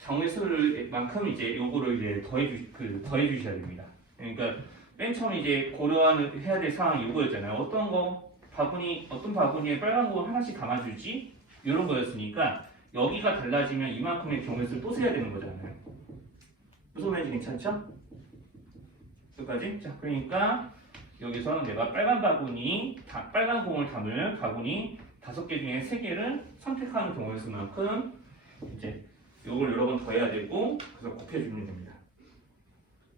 경우의 수만큼 이제 요거를 이제 더해 주셔야 됩니다. 그러니까 맨 처음에 이제 고려해야 될 상황이 요거였잖아요. 어떤 바구니에 빨간 공을 하나씩 담아주지? 이런 거였으니까 여기가 달라지면 이만큼의 경우의 수를 또 세야 되는 거잖아요. 무슨 말인지 괜찮죠? 여기까지? 자, 그러니까 여기서는 내가 빨간 공을 담을 바구니 5개 중에 3개를 선택하는 경우의 수만큼 이제 요걸 여러 번 더해야 되고 그래서 곱해주면 됩니다.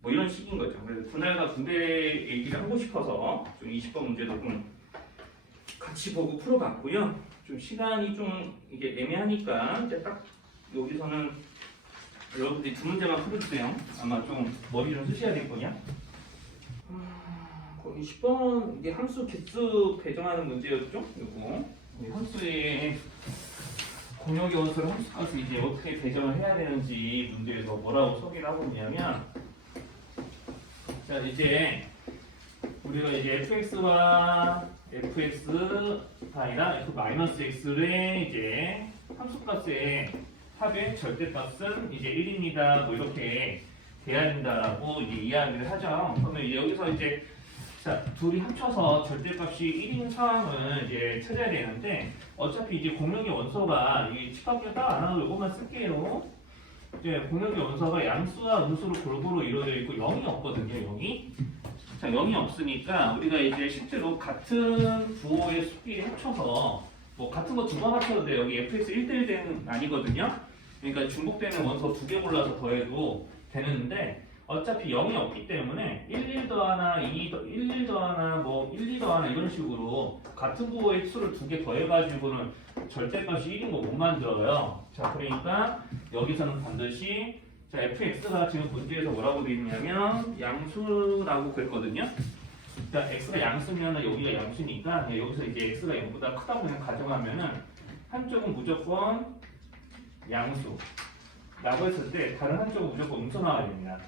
뭐 이런 식인 거죠. 그래서 분할과 분배 얘기를 하고 싶어서 좀 20번 문제도 좀 같이 보고 풀어봤고요. 좀 시간이 좀 이게 애매하니까 이제 딱 여기서는 여러분들이 두 문제만 풀어주세요. 아마 좀 머리 좀 쓰셔야 될 거냐? 거기 10번 이게 함수 개수 배정하는 문제였죠? 이거 함수의 공역의 원소를 함수값을 이제 어떻게 배정을 해야 되는지 문제에서 뭐라고 소개를 하고 있냐면, 자 이제 우리가 이제 fx와 fx가 아니라 f-x의 이제 함수값의 합의 절대값은 이제 1입니다. 뭐 이렇게 돼야 된다라고 이제 이야기를 하죠. 그러면 이제 여기서 이제 자, 둘이 합쳐서 절대값이 1인 상황을 이제 찾아야 되는데, 어차피 이제 공역의 원소가 이 칙각기가 딱 안 하고 이것만 쓸게요. 이제 공역의 원소가 양수와 음수로 골고루 이루어져 있고 0이 없거든요. 0이. 자, 0이 없으니까 우리가 이제 실제로 같은 부호의 수끼리 합쳐서 뭐 같은 거 두 번 합쳐도 돼요. 여기 fx 1대1 되는 아니거든요. 그러니까 중복되는 원소 두 개 골라서 더해도 되는데, 어차피 0이 없기 때문에 1, 1 더하나 2, 1, 1 더하나 뭐 1, 2 더하나 이런 식으로 같은 부호의 수를 두 개 더해가지고는 절대값이 1인 거 못 만들어요. 자, 그러니까 여기서는 반드시 자, fx가 지금 문제에서 뭐라고 되어 있냐면 양수라고 그랬거든요. 자, x가 양수면 여기가 양수니까 여기서 이제 x가 0보다 크다고 그냥 가정하면은 한쪽은 무조건 양수 라고 했을 때 다른 한쪽은 무조건 음수 나와야 됩니다.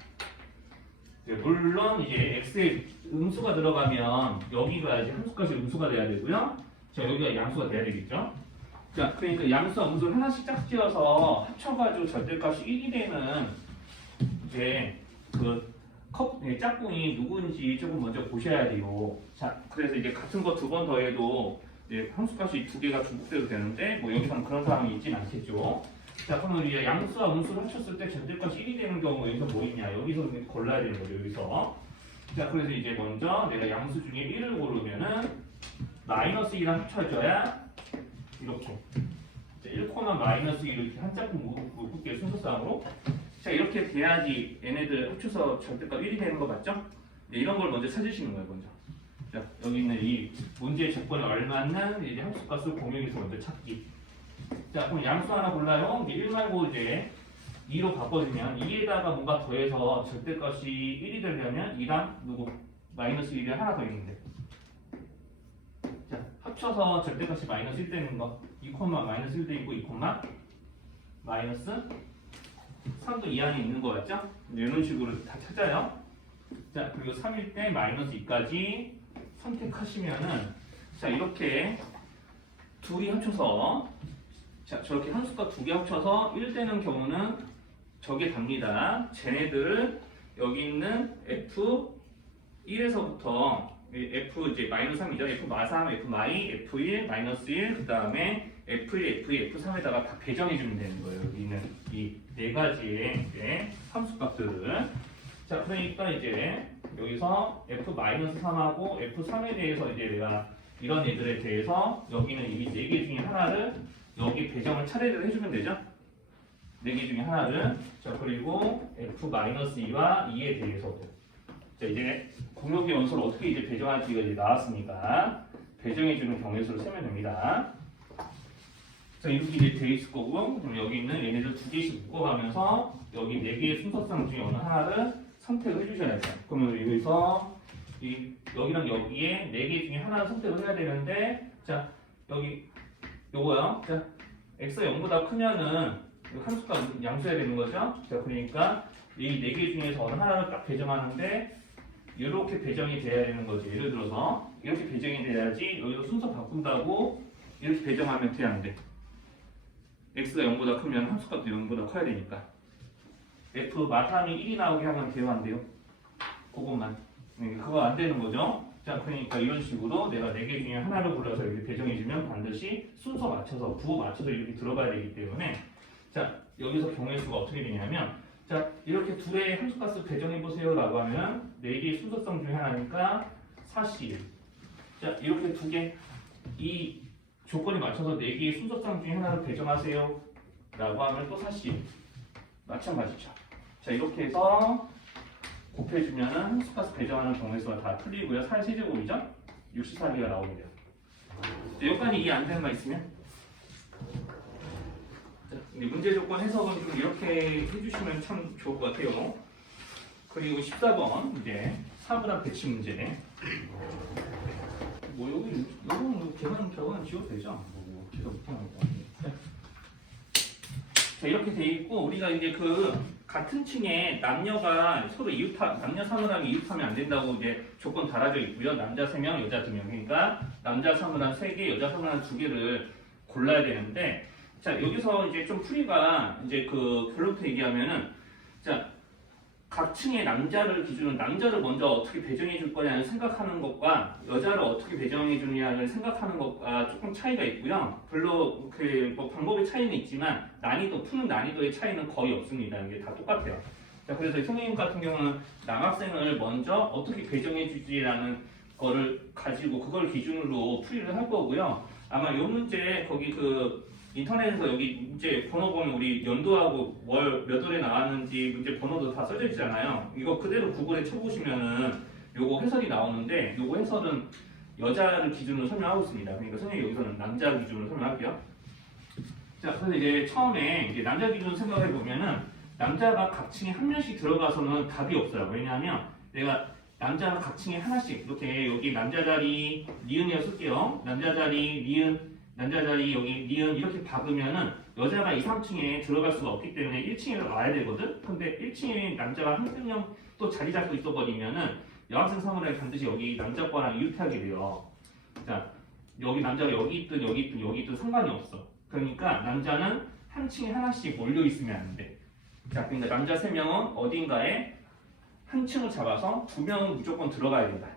물론 이제 x에 음수가 들어가면 여기가 이제 함수값이 음수가 돼야 되고요. 자, 여기가 양수가 돼야 되겠죠. 자, 그러니까 양수와 음수를 하나씩 짝지어서 합쳐가지고 절대값이 1이 되는 이제 그 짝꿍이 누구인지 조금 먼저 보셔야 돼요. 자, 그래서 이제 같은 거 두 번 더해도 이제 함수값이 두 개가 중복돼도 되는데 뭐 여기서는 그런 상황이 있진 않겠죠. 자, 그러면 이제 양수와 음수를 합쳤을 때 절대값이 1이 되는 경우 여기서 뭐 있냐? 여기서 골라야 되는 거죠. 여기서. 자, 그래서 이제 먼저 내가 양수 중에 1을 고르면은 마이너스 2랑 합쳐줘야 이렇게. 자, 1, 마이너스 2 이렇게 한 짝꿍 묶을게요. 순서상으로. 자, 이렇게 돼야지 얘네들 합쳐서 절대값 1이 되는 거 맞죠? 네, 이런 걸 먼저 찾으시는 거예요, 먼저. 자, 여기 있는 이 문제의 조건에 얼맞는 이제 함수값을 공역에서 먼저 찾기. 자, 그럼 양수 하나 골라요. 1 말고 이제 2로 바꿔주면 2에다가 뭔가 더해서 절대값이 1이 되려면 2랑 누구? 마이너스 1이 하나 더 있는데. 자, 합쳐서 절대값이 마이너스 1 되는 거. 2, 마이너스 1도 있고 2, 마이너스 3도 이 안에 있는 거 같죠? 이런 식으로 다 찾아요. 자, 그리고 3일 때 마이너스 2까지 선택하시면은 자, 이렇게 둘이 합쳐서 자, 저렇게 함수값 두 개 합쳐서 1 되는 경우는 저게 답니다. 쟤네들을 여기 있는 F1에서부터 F 이제 마이너스 3이죠. F 마3, F 마이, F1, 마이너스 1, 그 다음에 F1, F2, F3에다가 다 배정해주면 되는 거예요. 여기 있는 이 네 가지의 이제 함수값들을. 자, 그러니까 이제 여기서 F-3하고 F3에 대해서 이제 내가 이런 애들에 대해서 여기는 이 네 개 중에 하나를 여기 배정을 차례대로 해주면 되죠. 네 개 중에 하나를. 자, 그리고 F-2와 2에 대해서도. 자, 이제 공역의 원소를 어떻게 이제 배정할지가 이제 나왔으니까 배정해주는 경우수를 세면 됩니다. 자, 이렇게 이제 돼 있을 거고, 그럼 여기 있는 얘네들 두 개씩 묶어가면서 여기 네 개의 순서상 중에 어느 하나를 선택을 해주셔야 돼요. 그러면 여기서 여기랑 여기에 네 개 중에 하나를 선택을 해야 되는데, 자, 여기 요거요. 자, x가 0보다 크면은 함수값 양수해야 되는 거죠. 자, 그러니까 이 네 개 중에서 어느 하나를 딱 배정하는데 이렇게 배정이 돼야 되는 거지. 예를 들어서 이렇게 배정이 돼야지 여기서 순서 바꾼다고 이렇게 배정하면 돼, 안 돼? x가 0보다 크면 함수값도 0보다 커야 되니까. f 마3이 1이 나오게 하면 돼요, 안 돼요? 그것만. 그거 안 되는 거죠. 자, 그러니까 이런 식으로 내가 네 개 중에 하나를 골라서 이렇게 배정해주면 반드시 순서 맞춰서 부호 맞춰서 이렇게 들어가야 되기 때문에, 자, 여기서 경우의 수가 어떻게 되냐면, 자, 이렇게 둘의 함수값을 배정해보세요 라고 하면 네 개의 순서성 중에 하나니까 40. 자, 이렇게 두 개, 이 조건에 맞춰서 네 개의 순서성 중에 하나를 배정하세요 라고 하면 또 40. 마찬가지죠. 자, 이렇게 해서 곱해주면은 함수값을 배정하는 경우의 수가 다 틀리고요. 4의 세제곱이죠? 64개가 나오게 돼요. 여기까지 이해 안 되는 거 있으면 자, 이제 문제 조건 해석은 좀 이렇게 해주시면 참 좋을 것 같아요. 그리고 14번 이제 사물함 배치 문제. 뭐 여기 요거는 계산 결과는 지워도 되죠? 뭐 계산 못하는 거. 자, 이렇게 돼 있고 우리가 이제 그 같은 층에 남녀가 서로 남녀 사물함이 이웃하면 안 된다고 이제 조건 달아져 있고요. 남자 3명, 여자 2명. 그러니까 남자 사물함 3개, 여자 사물함 2개를 골라야 되는데, 자, 여기서 이제 좀 풀이가 이제 그 결론부터 얘기하면은, 자, 각 층의 남자를 기준으로 남자를 먼저 어떻게 배정해 줄 거냐를 생각하는 것과 여자를 어떻게 배정해 주느냐를 생각하는 것과 조금 차이가 있고요. 별로 그 뭐 방법의 차이는 있지만 푸는 난이도의 차이는 거의 없습니다. 이게 다 똑같아요. 자, 그래서 선생님 같은 경우는 남학생을 먼저 어떻게 배정해 주지라는 거를 가지고 그걸 기준으로 풀이를 할 거고요. 아마 이 문제 거기 그 인터넷에서 여기 문제 번호 보면 우리 연도하고 월 몇 월에 나왔는지 문제 번호도 다 써져 있잖아요. 이거 그대로 구글에 쳐보시면은 요거 해설이 나오는데 요거 해설은 여자를 기준으로 설명하고 있습니다. 그러니까 선생님 여기서는 남자 기준으로 설명할게요. 자, 그래서 이제 처음에 이제 남자 기준으로 생각해 보면은 남자가 각 층에 한 명씩 들어가서는 답이 없어요. 왜냐하면 내가 남자가 각 층에 하나씩 이렇게 여기 남자 자리 니은이어 쓸게요. 남자 자리 니은 남자 자리 여기 니은 이렇게 박으면은 여자가 2, 3층에 들어갈 수가 없기 때문에 1층에 와야 되거든. 근데 1층에 남자가 한 명 또 자리 잡고 있어 버리면은 여학생 사물함에 반드시 여기 남자 과랑 이웃하게 돼요. 자, 여기 남자가 여기 있든 여기 있든 여기 있든 상관이 없어. 그러니까 남자는 한 층에 하나씩 몰려 있으면 안 돼. 자, 그러니까 남자 3명은 어딘가에 한 층을 잡아서 2명은 무조건 들어가야 된다.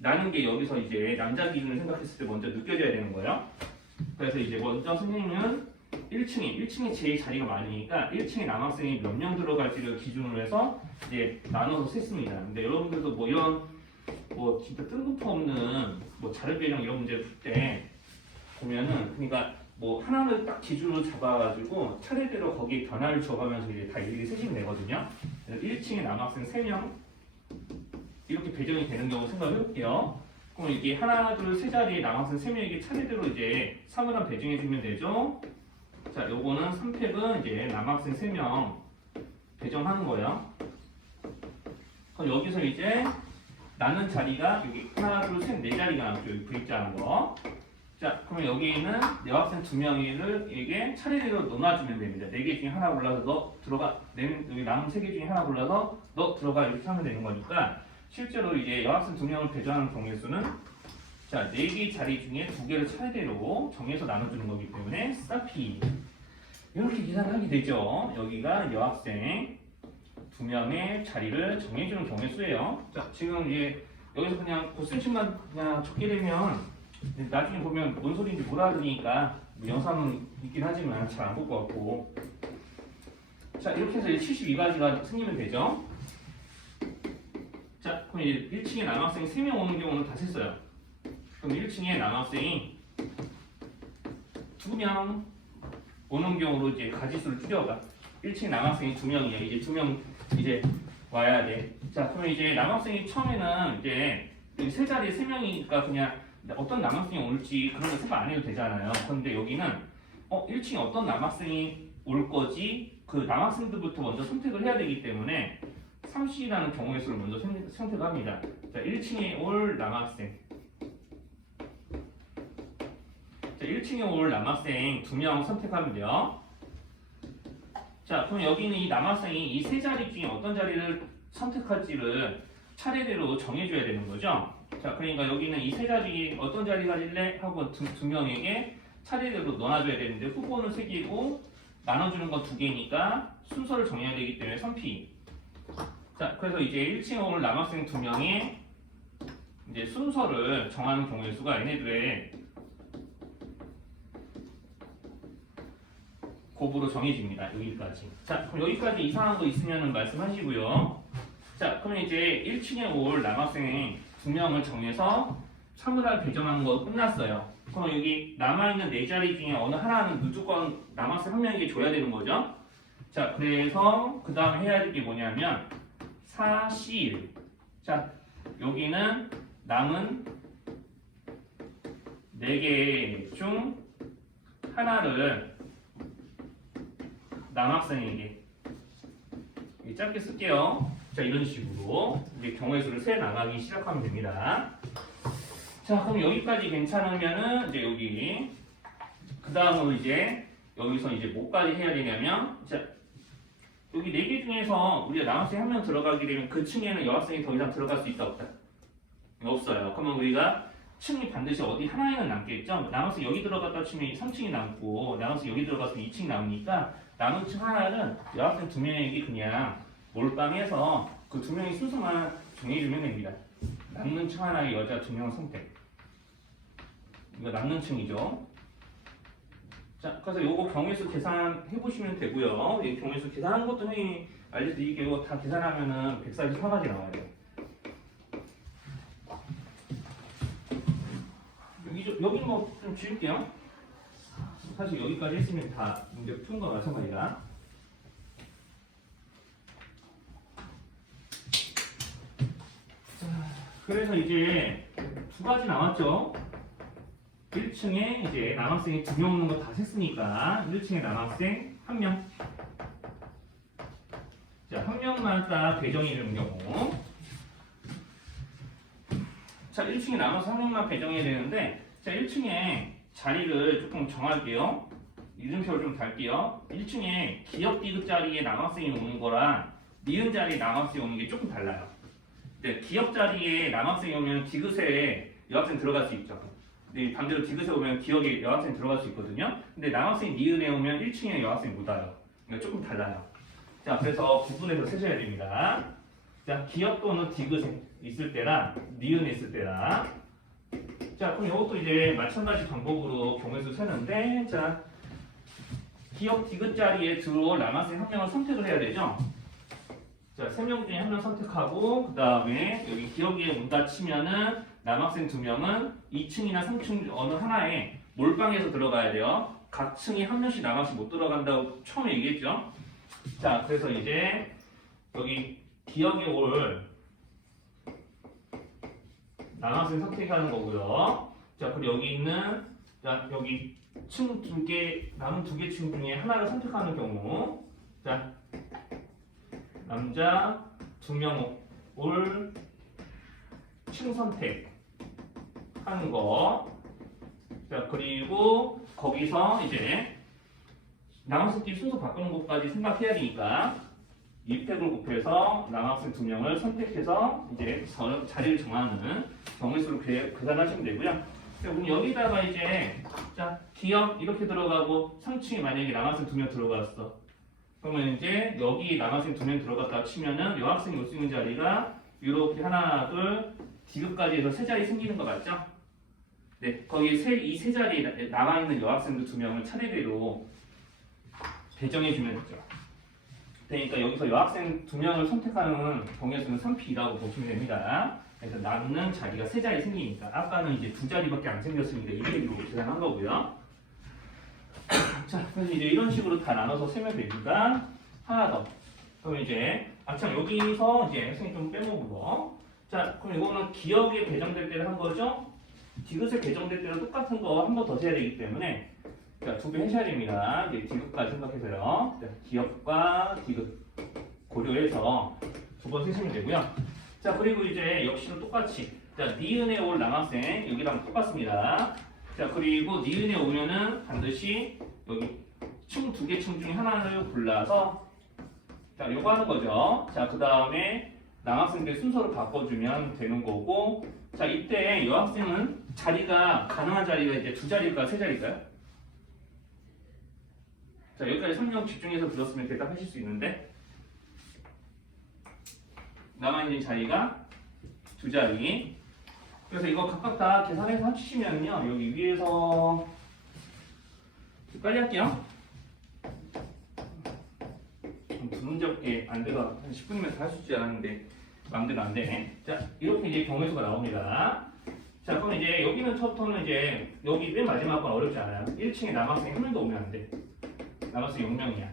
라는 게 여기서 이제 남자 기준을 생각했을 때 먼저 느껴져야 되는 거예요. 그래서 이제 먼저 선생님은 1층에 제일 자리가 많으니까 1층에 남학생이 몇 명 들어갈지를 기준으로 해서 이제 나눠서 셌습니다. 근데 여러분들도 뭐 이런 뭐 진짜 뜬금포 없는 뭐 자료 배정 이런 문제를 풀 때 보면은 그러니까 뭐 하나를 딱 기준으로 잡아가지고 차례대로 거기에 변화를 줘가면서 이제 다 일일이 세시면 되거든요. 그래서 1층에 남학생 3명 이렇게 배정이 되는 경우 생각을 해볼게요. 그럼 이게 하나, 둘, 세 자리에 남학생 3명에게 차례대로 이제 사물함 배정해주면 되죠. 자, 요거는 3팩은 이제 남학생 3명 배정하는 거예요. 그럼 여기서 이제 나는 자리가 여기 하나, 둘, 셋, 네 자리가 남죠. 여기 V자 하는 거. 자, 그러면 여기에는 여학생 2명에게 차례대로 넣어주면 됩니다. 4개 중에 하나 골라서 너 들어가, 여기 남은 3개 중에 하나 골라서 너 들어가 이렇게 하면 되는 거니까 실제로 이제 여학생 2명을 배정하는 경우의 수는 자, 4개 자리 중에 2개를 차례대로 정해서 나눠주는 거기 때문에 사피 이렇게 계산을 하게 되죠. 여기가 여학생 2명의 자리를 정해주는 경우의 수예요. 자, 지금 이제 여기서 그냥 고센식만 그냥 적게 되면 나중에 보면 뭔 소리인지 못 알아들으니까 뭐 영상은 있긴 하지만 잘 안 볼 것 같고. 자, 이렇게 해서 72가지가 생기면 되죠. 자, 그럼 이제 1층에 남학생이 3명 오는 경우는 다 셌어요. 그럼 1층에 남학생이 2명 오는 경우로 이제 가지수를 줄여가. 1층에 남학생이 2명이에요. 이제 2명 이제 와야 돼. 자, 그럼 이제 남학생이 처음에는 이제 여기 세 자리에 3명이니까 그냥 어떤 남학생이 올지 그런 거 생각 안 해도 되잖아요. 그런데 여기는 1층에 어떤 남학생이 올 거지 그 남학생들부터 먼저 선택을 해야 되기 때문에 3C라는 경우의 수를 먼저 선택합니다. 자, 1층에 올 남학생. 자, 1층에 올 남학생 2명 선택하면 돼요. 자, 그럼 여기는 이 남학생이 이 세 자리 중에 어떤 자리를 선택할지를 차례대로 정해줘야 되는 거죠. 자, 그러니까 여기는 이 세 자리 어떤 자리 가질래? 하고 두 명에게 차례대로 넣어줘야 되는데 후보는 3개고 나눠주는 건 2개니까 순서를 정해야 되기 때문에 3P. 자, 그래서 이제 1층에 올 남학생 2명의 이제 순서를 정하는 경우의 수가 얘네들의 곱으로 정해집니다. 여기까지. 자, 그럼 여기까지 이상한 거 있으면 말씀하시고요. 자, 그럼 이제 1층에 올 남학생 2명을 정해서 사물함 배정하는 거 끝났어요. 그럼 여기 남아있는 4자리 중에 어느 하나는 무조건 남학생 1명에게 줘야 되는 거죠. 자, 그래서 그 다음에 해야 될 게 뭐냐면 4C1. 자, 여기는 남은 4개 중 하나를 남학생에게 짧게 쓸게요. 자, 이런 식으로 이제 경우의 수를 세 나가기 시작하면 됩니다. 자, 그럼 여기까지 괜찮으면은 이제 여기 그 다음으로 이제 여기서 이제 뭐까지 해야 되냐면, 자, 여기 4개 중에서 우리가 남학생 한 명 들어가게 되면 그 층에는 여학생이 더 이상 들어갈 수 있다 없다? 없어요. 그러면 우리가 층이 반드시 어디 하나에는 남겠죠? 남학생 여기 들어갔다 치면 3층이 남고 남학생 여기 들어갔으면 2층이 남으니까 남은 층 하나는 여학생 2명에게 그냥 몰빵해서 그 2명의 순서만 정해주면 됩니다. 남는 층 하나의 여자 2명 선택. 이거 남는 층이죠. 자, 그래서 요거 경우의 수 계산해 보시면 되고요. 이 경우의 수 계산하는 것도 형이 알려드릴게요. 다 계산하면은 144가지 나와요. 여기 뭐 좀 지울게요. 사실 여기까지 했으면 다 문제 푸는 거나 마찬가지야. 그래서 이제 2가지 남았죠. 1층에 이제 남학생이 2명 오는 거 다 셌으니까 1층에 남학생 1명. 자, 1명만 딱 배정이 되는 경우. 자, 1층에 남아서 1명만 배정해야 되는데, 자, 1층에 자리를 조금 정할게요. 이름표를 좀 달게요. 1층에 기역 디귿 자리에 남학생이 오는 거랑 니은 자리에 남학생이 오는 게 조금 달라요. 네, 기역 자리에 남학생이 오면 디귿에 여학생 들어갈 수 있죠. 근데 반대로 디귿에 오면 기역에 여학생 들어갈 수 있거든요. 근데 남학생이 니은에 오면 1층에 여학생이 못 와요. 그러니까 조금 달라요. 자, 그래서 구분해서 세셔야 됩니다. 자, 기역 또는 디귿에 있을 때랑 니은에 있을 때랑. 자, 그럼 이것도 이제 마찬가지 방법으로 경우의 수 세는데, 자, 기역 디귿 자리에 들어올 남학생 1명을 선택을 해야 되죠. 자, 3명 중에 1명 선택하고, 그 다음에 여기 기역에 온다 치면은 남학생 2명은 2층이나 3층 어느 하나에 몰빵해서 들어가야 돼요. 각 층이 한 명씩 남학생 못 들어간다고 처음에 얘기했죠. 자, 그래서 이제 여기 기역에 올 남학생 선택하는 거고요. 자, 그리고 여기 있는, 자, 여기 층 2개, 남은 2개 층 중에 하나를 선택하는 경우, 자, 남자 2명 올 층 선택 하는 거. 자, 그리고 거기서 이제 남학생끼리 순서 바꾸는 것까지 생각해야 되니까 입택을 곱해서 남학생 2명을 선택해서 이제 자리를 정하는 경우의 수를 계산하시면 되고요. 그럼 여기다가 이제 자, 기역 이렇게 들어가고 3층에 만약에 남학생 2명 들어갔어. 그러면 이제 여기 남학생 2명 들어갔다 치면은 여학생이 올 수 있는 자리가 이렇게 하나, 둘, 디귿까지 해서 3자리 생기는 거 맞죠? 네, 거기 이 세 자리에 남아있는 여학생들 2명을 차례대로 배정해주면 되죠. 그러니까 여기서 여학생 2명을 선택하는 경우의 수는 3P라고 보시면 됩니다. 그래서 남는 자리가 3자리 생기니까 아까는 이제 2자리밖에 안 생겼으니까 200으로 계산한 거고요. 자, 그래서 이제 이런 식으로 다 나눠서 세면 됩니다. 하나 더. 그럼 이제 참 여기서 이제 선생님 좀 빼먹고. 자, 그럼 이거는 기역에 배정될 때를 한 거죠. 디귿에 배정될 때랑 똑같은 거 한 번 더 세야 되기 때문에 자, 2배 하셔야 됩니다. 이제 디귿까지 생각해서요. 자, 기역과 디귿 고려해서 2번 세시면 되고요. 자, 그리고 이제 역시도 똑같이 자, 니은에 올 남학생 여기랑 똑같습니다. 자, 그리고 니은에 오면은 반드시 여기 층 2개 층 중에 하나를 골라서 자, 요거 하는 거죠. 자, 그 다음에 남학생들 순서를 바꿔주면 되는 거고, 자, 이때 여학생은 자리가 가능한 자리가 이제 2자리일까요? 3자리일까요? 자, 여기까지 설명 집중해서 들었으면 대답하실 수 있는데, 남아있는 자리가 2자리. 그래서 이거 각각 다 계산해서 합치시면요, 여기 위에서 빨리 할게요. 두 문제밖에 안 돼서 한 10분이면 다 할 수 있지 않았는데 마음대로 안 되네. 자, 이렇게 이제 경우의 수가 나옵니다. 자, 그럼 이제 여기는 첫부터는 이제 여기 맨 마지막 건 어렵지 않아요. 1층에 남학생 1명도 오면 안 돼. 남학생 0명이야.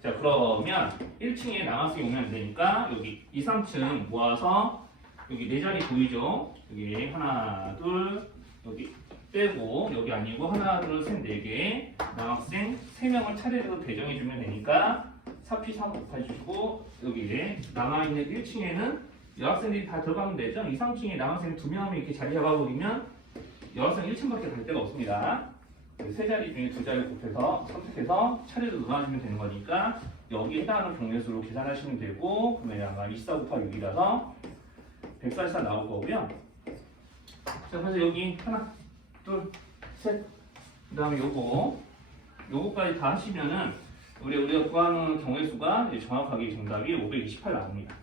자, 그러면 1층에 남학생이 오면 안 되니까 여기 2, 3층 모아서 여기 4자리 보이죠? 여기 하나, 둘, 여기 빼고 여기 아니고 하나, 둘, 셋, 네 개 남학생 3명을 차례로 배정해주면 되니까 4P 3 곱해주시고 여기 남아있는 1층에는 여학생들이 다 들어가면 되죠. 2, 3층에 남학생 2명 하면 이렇게 자리 잡아버리면 여학생 1층밖에 갈 데가 없습니다. 세 자리 중에 2자리 곱해서 선택해서 차례로 넣어주면 되는 거니까 여기에 해당하는 경례수로 계산하시면 되고 그러면 아마 24 곱하기 6이라서 144 나올 거고요. 자, 그래서 여기 하나, 둘, 셋, 그 다음에 요거까지 다 하시면은 우리가 구하는 경우의 수가 정확하게 정답이 528 나옵니다.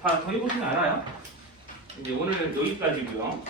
다 더해보시면 알아요. 이제 오늘 여기까지고요.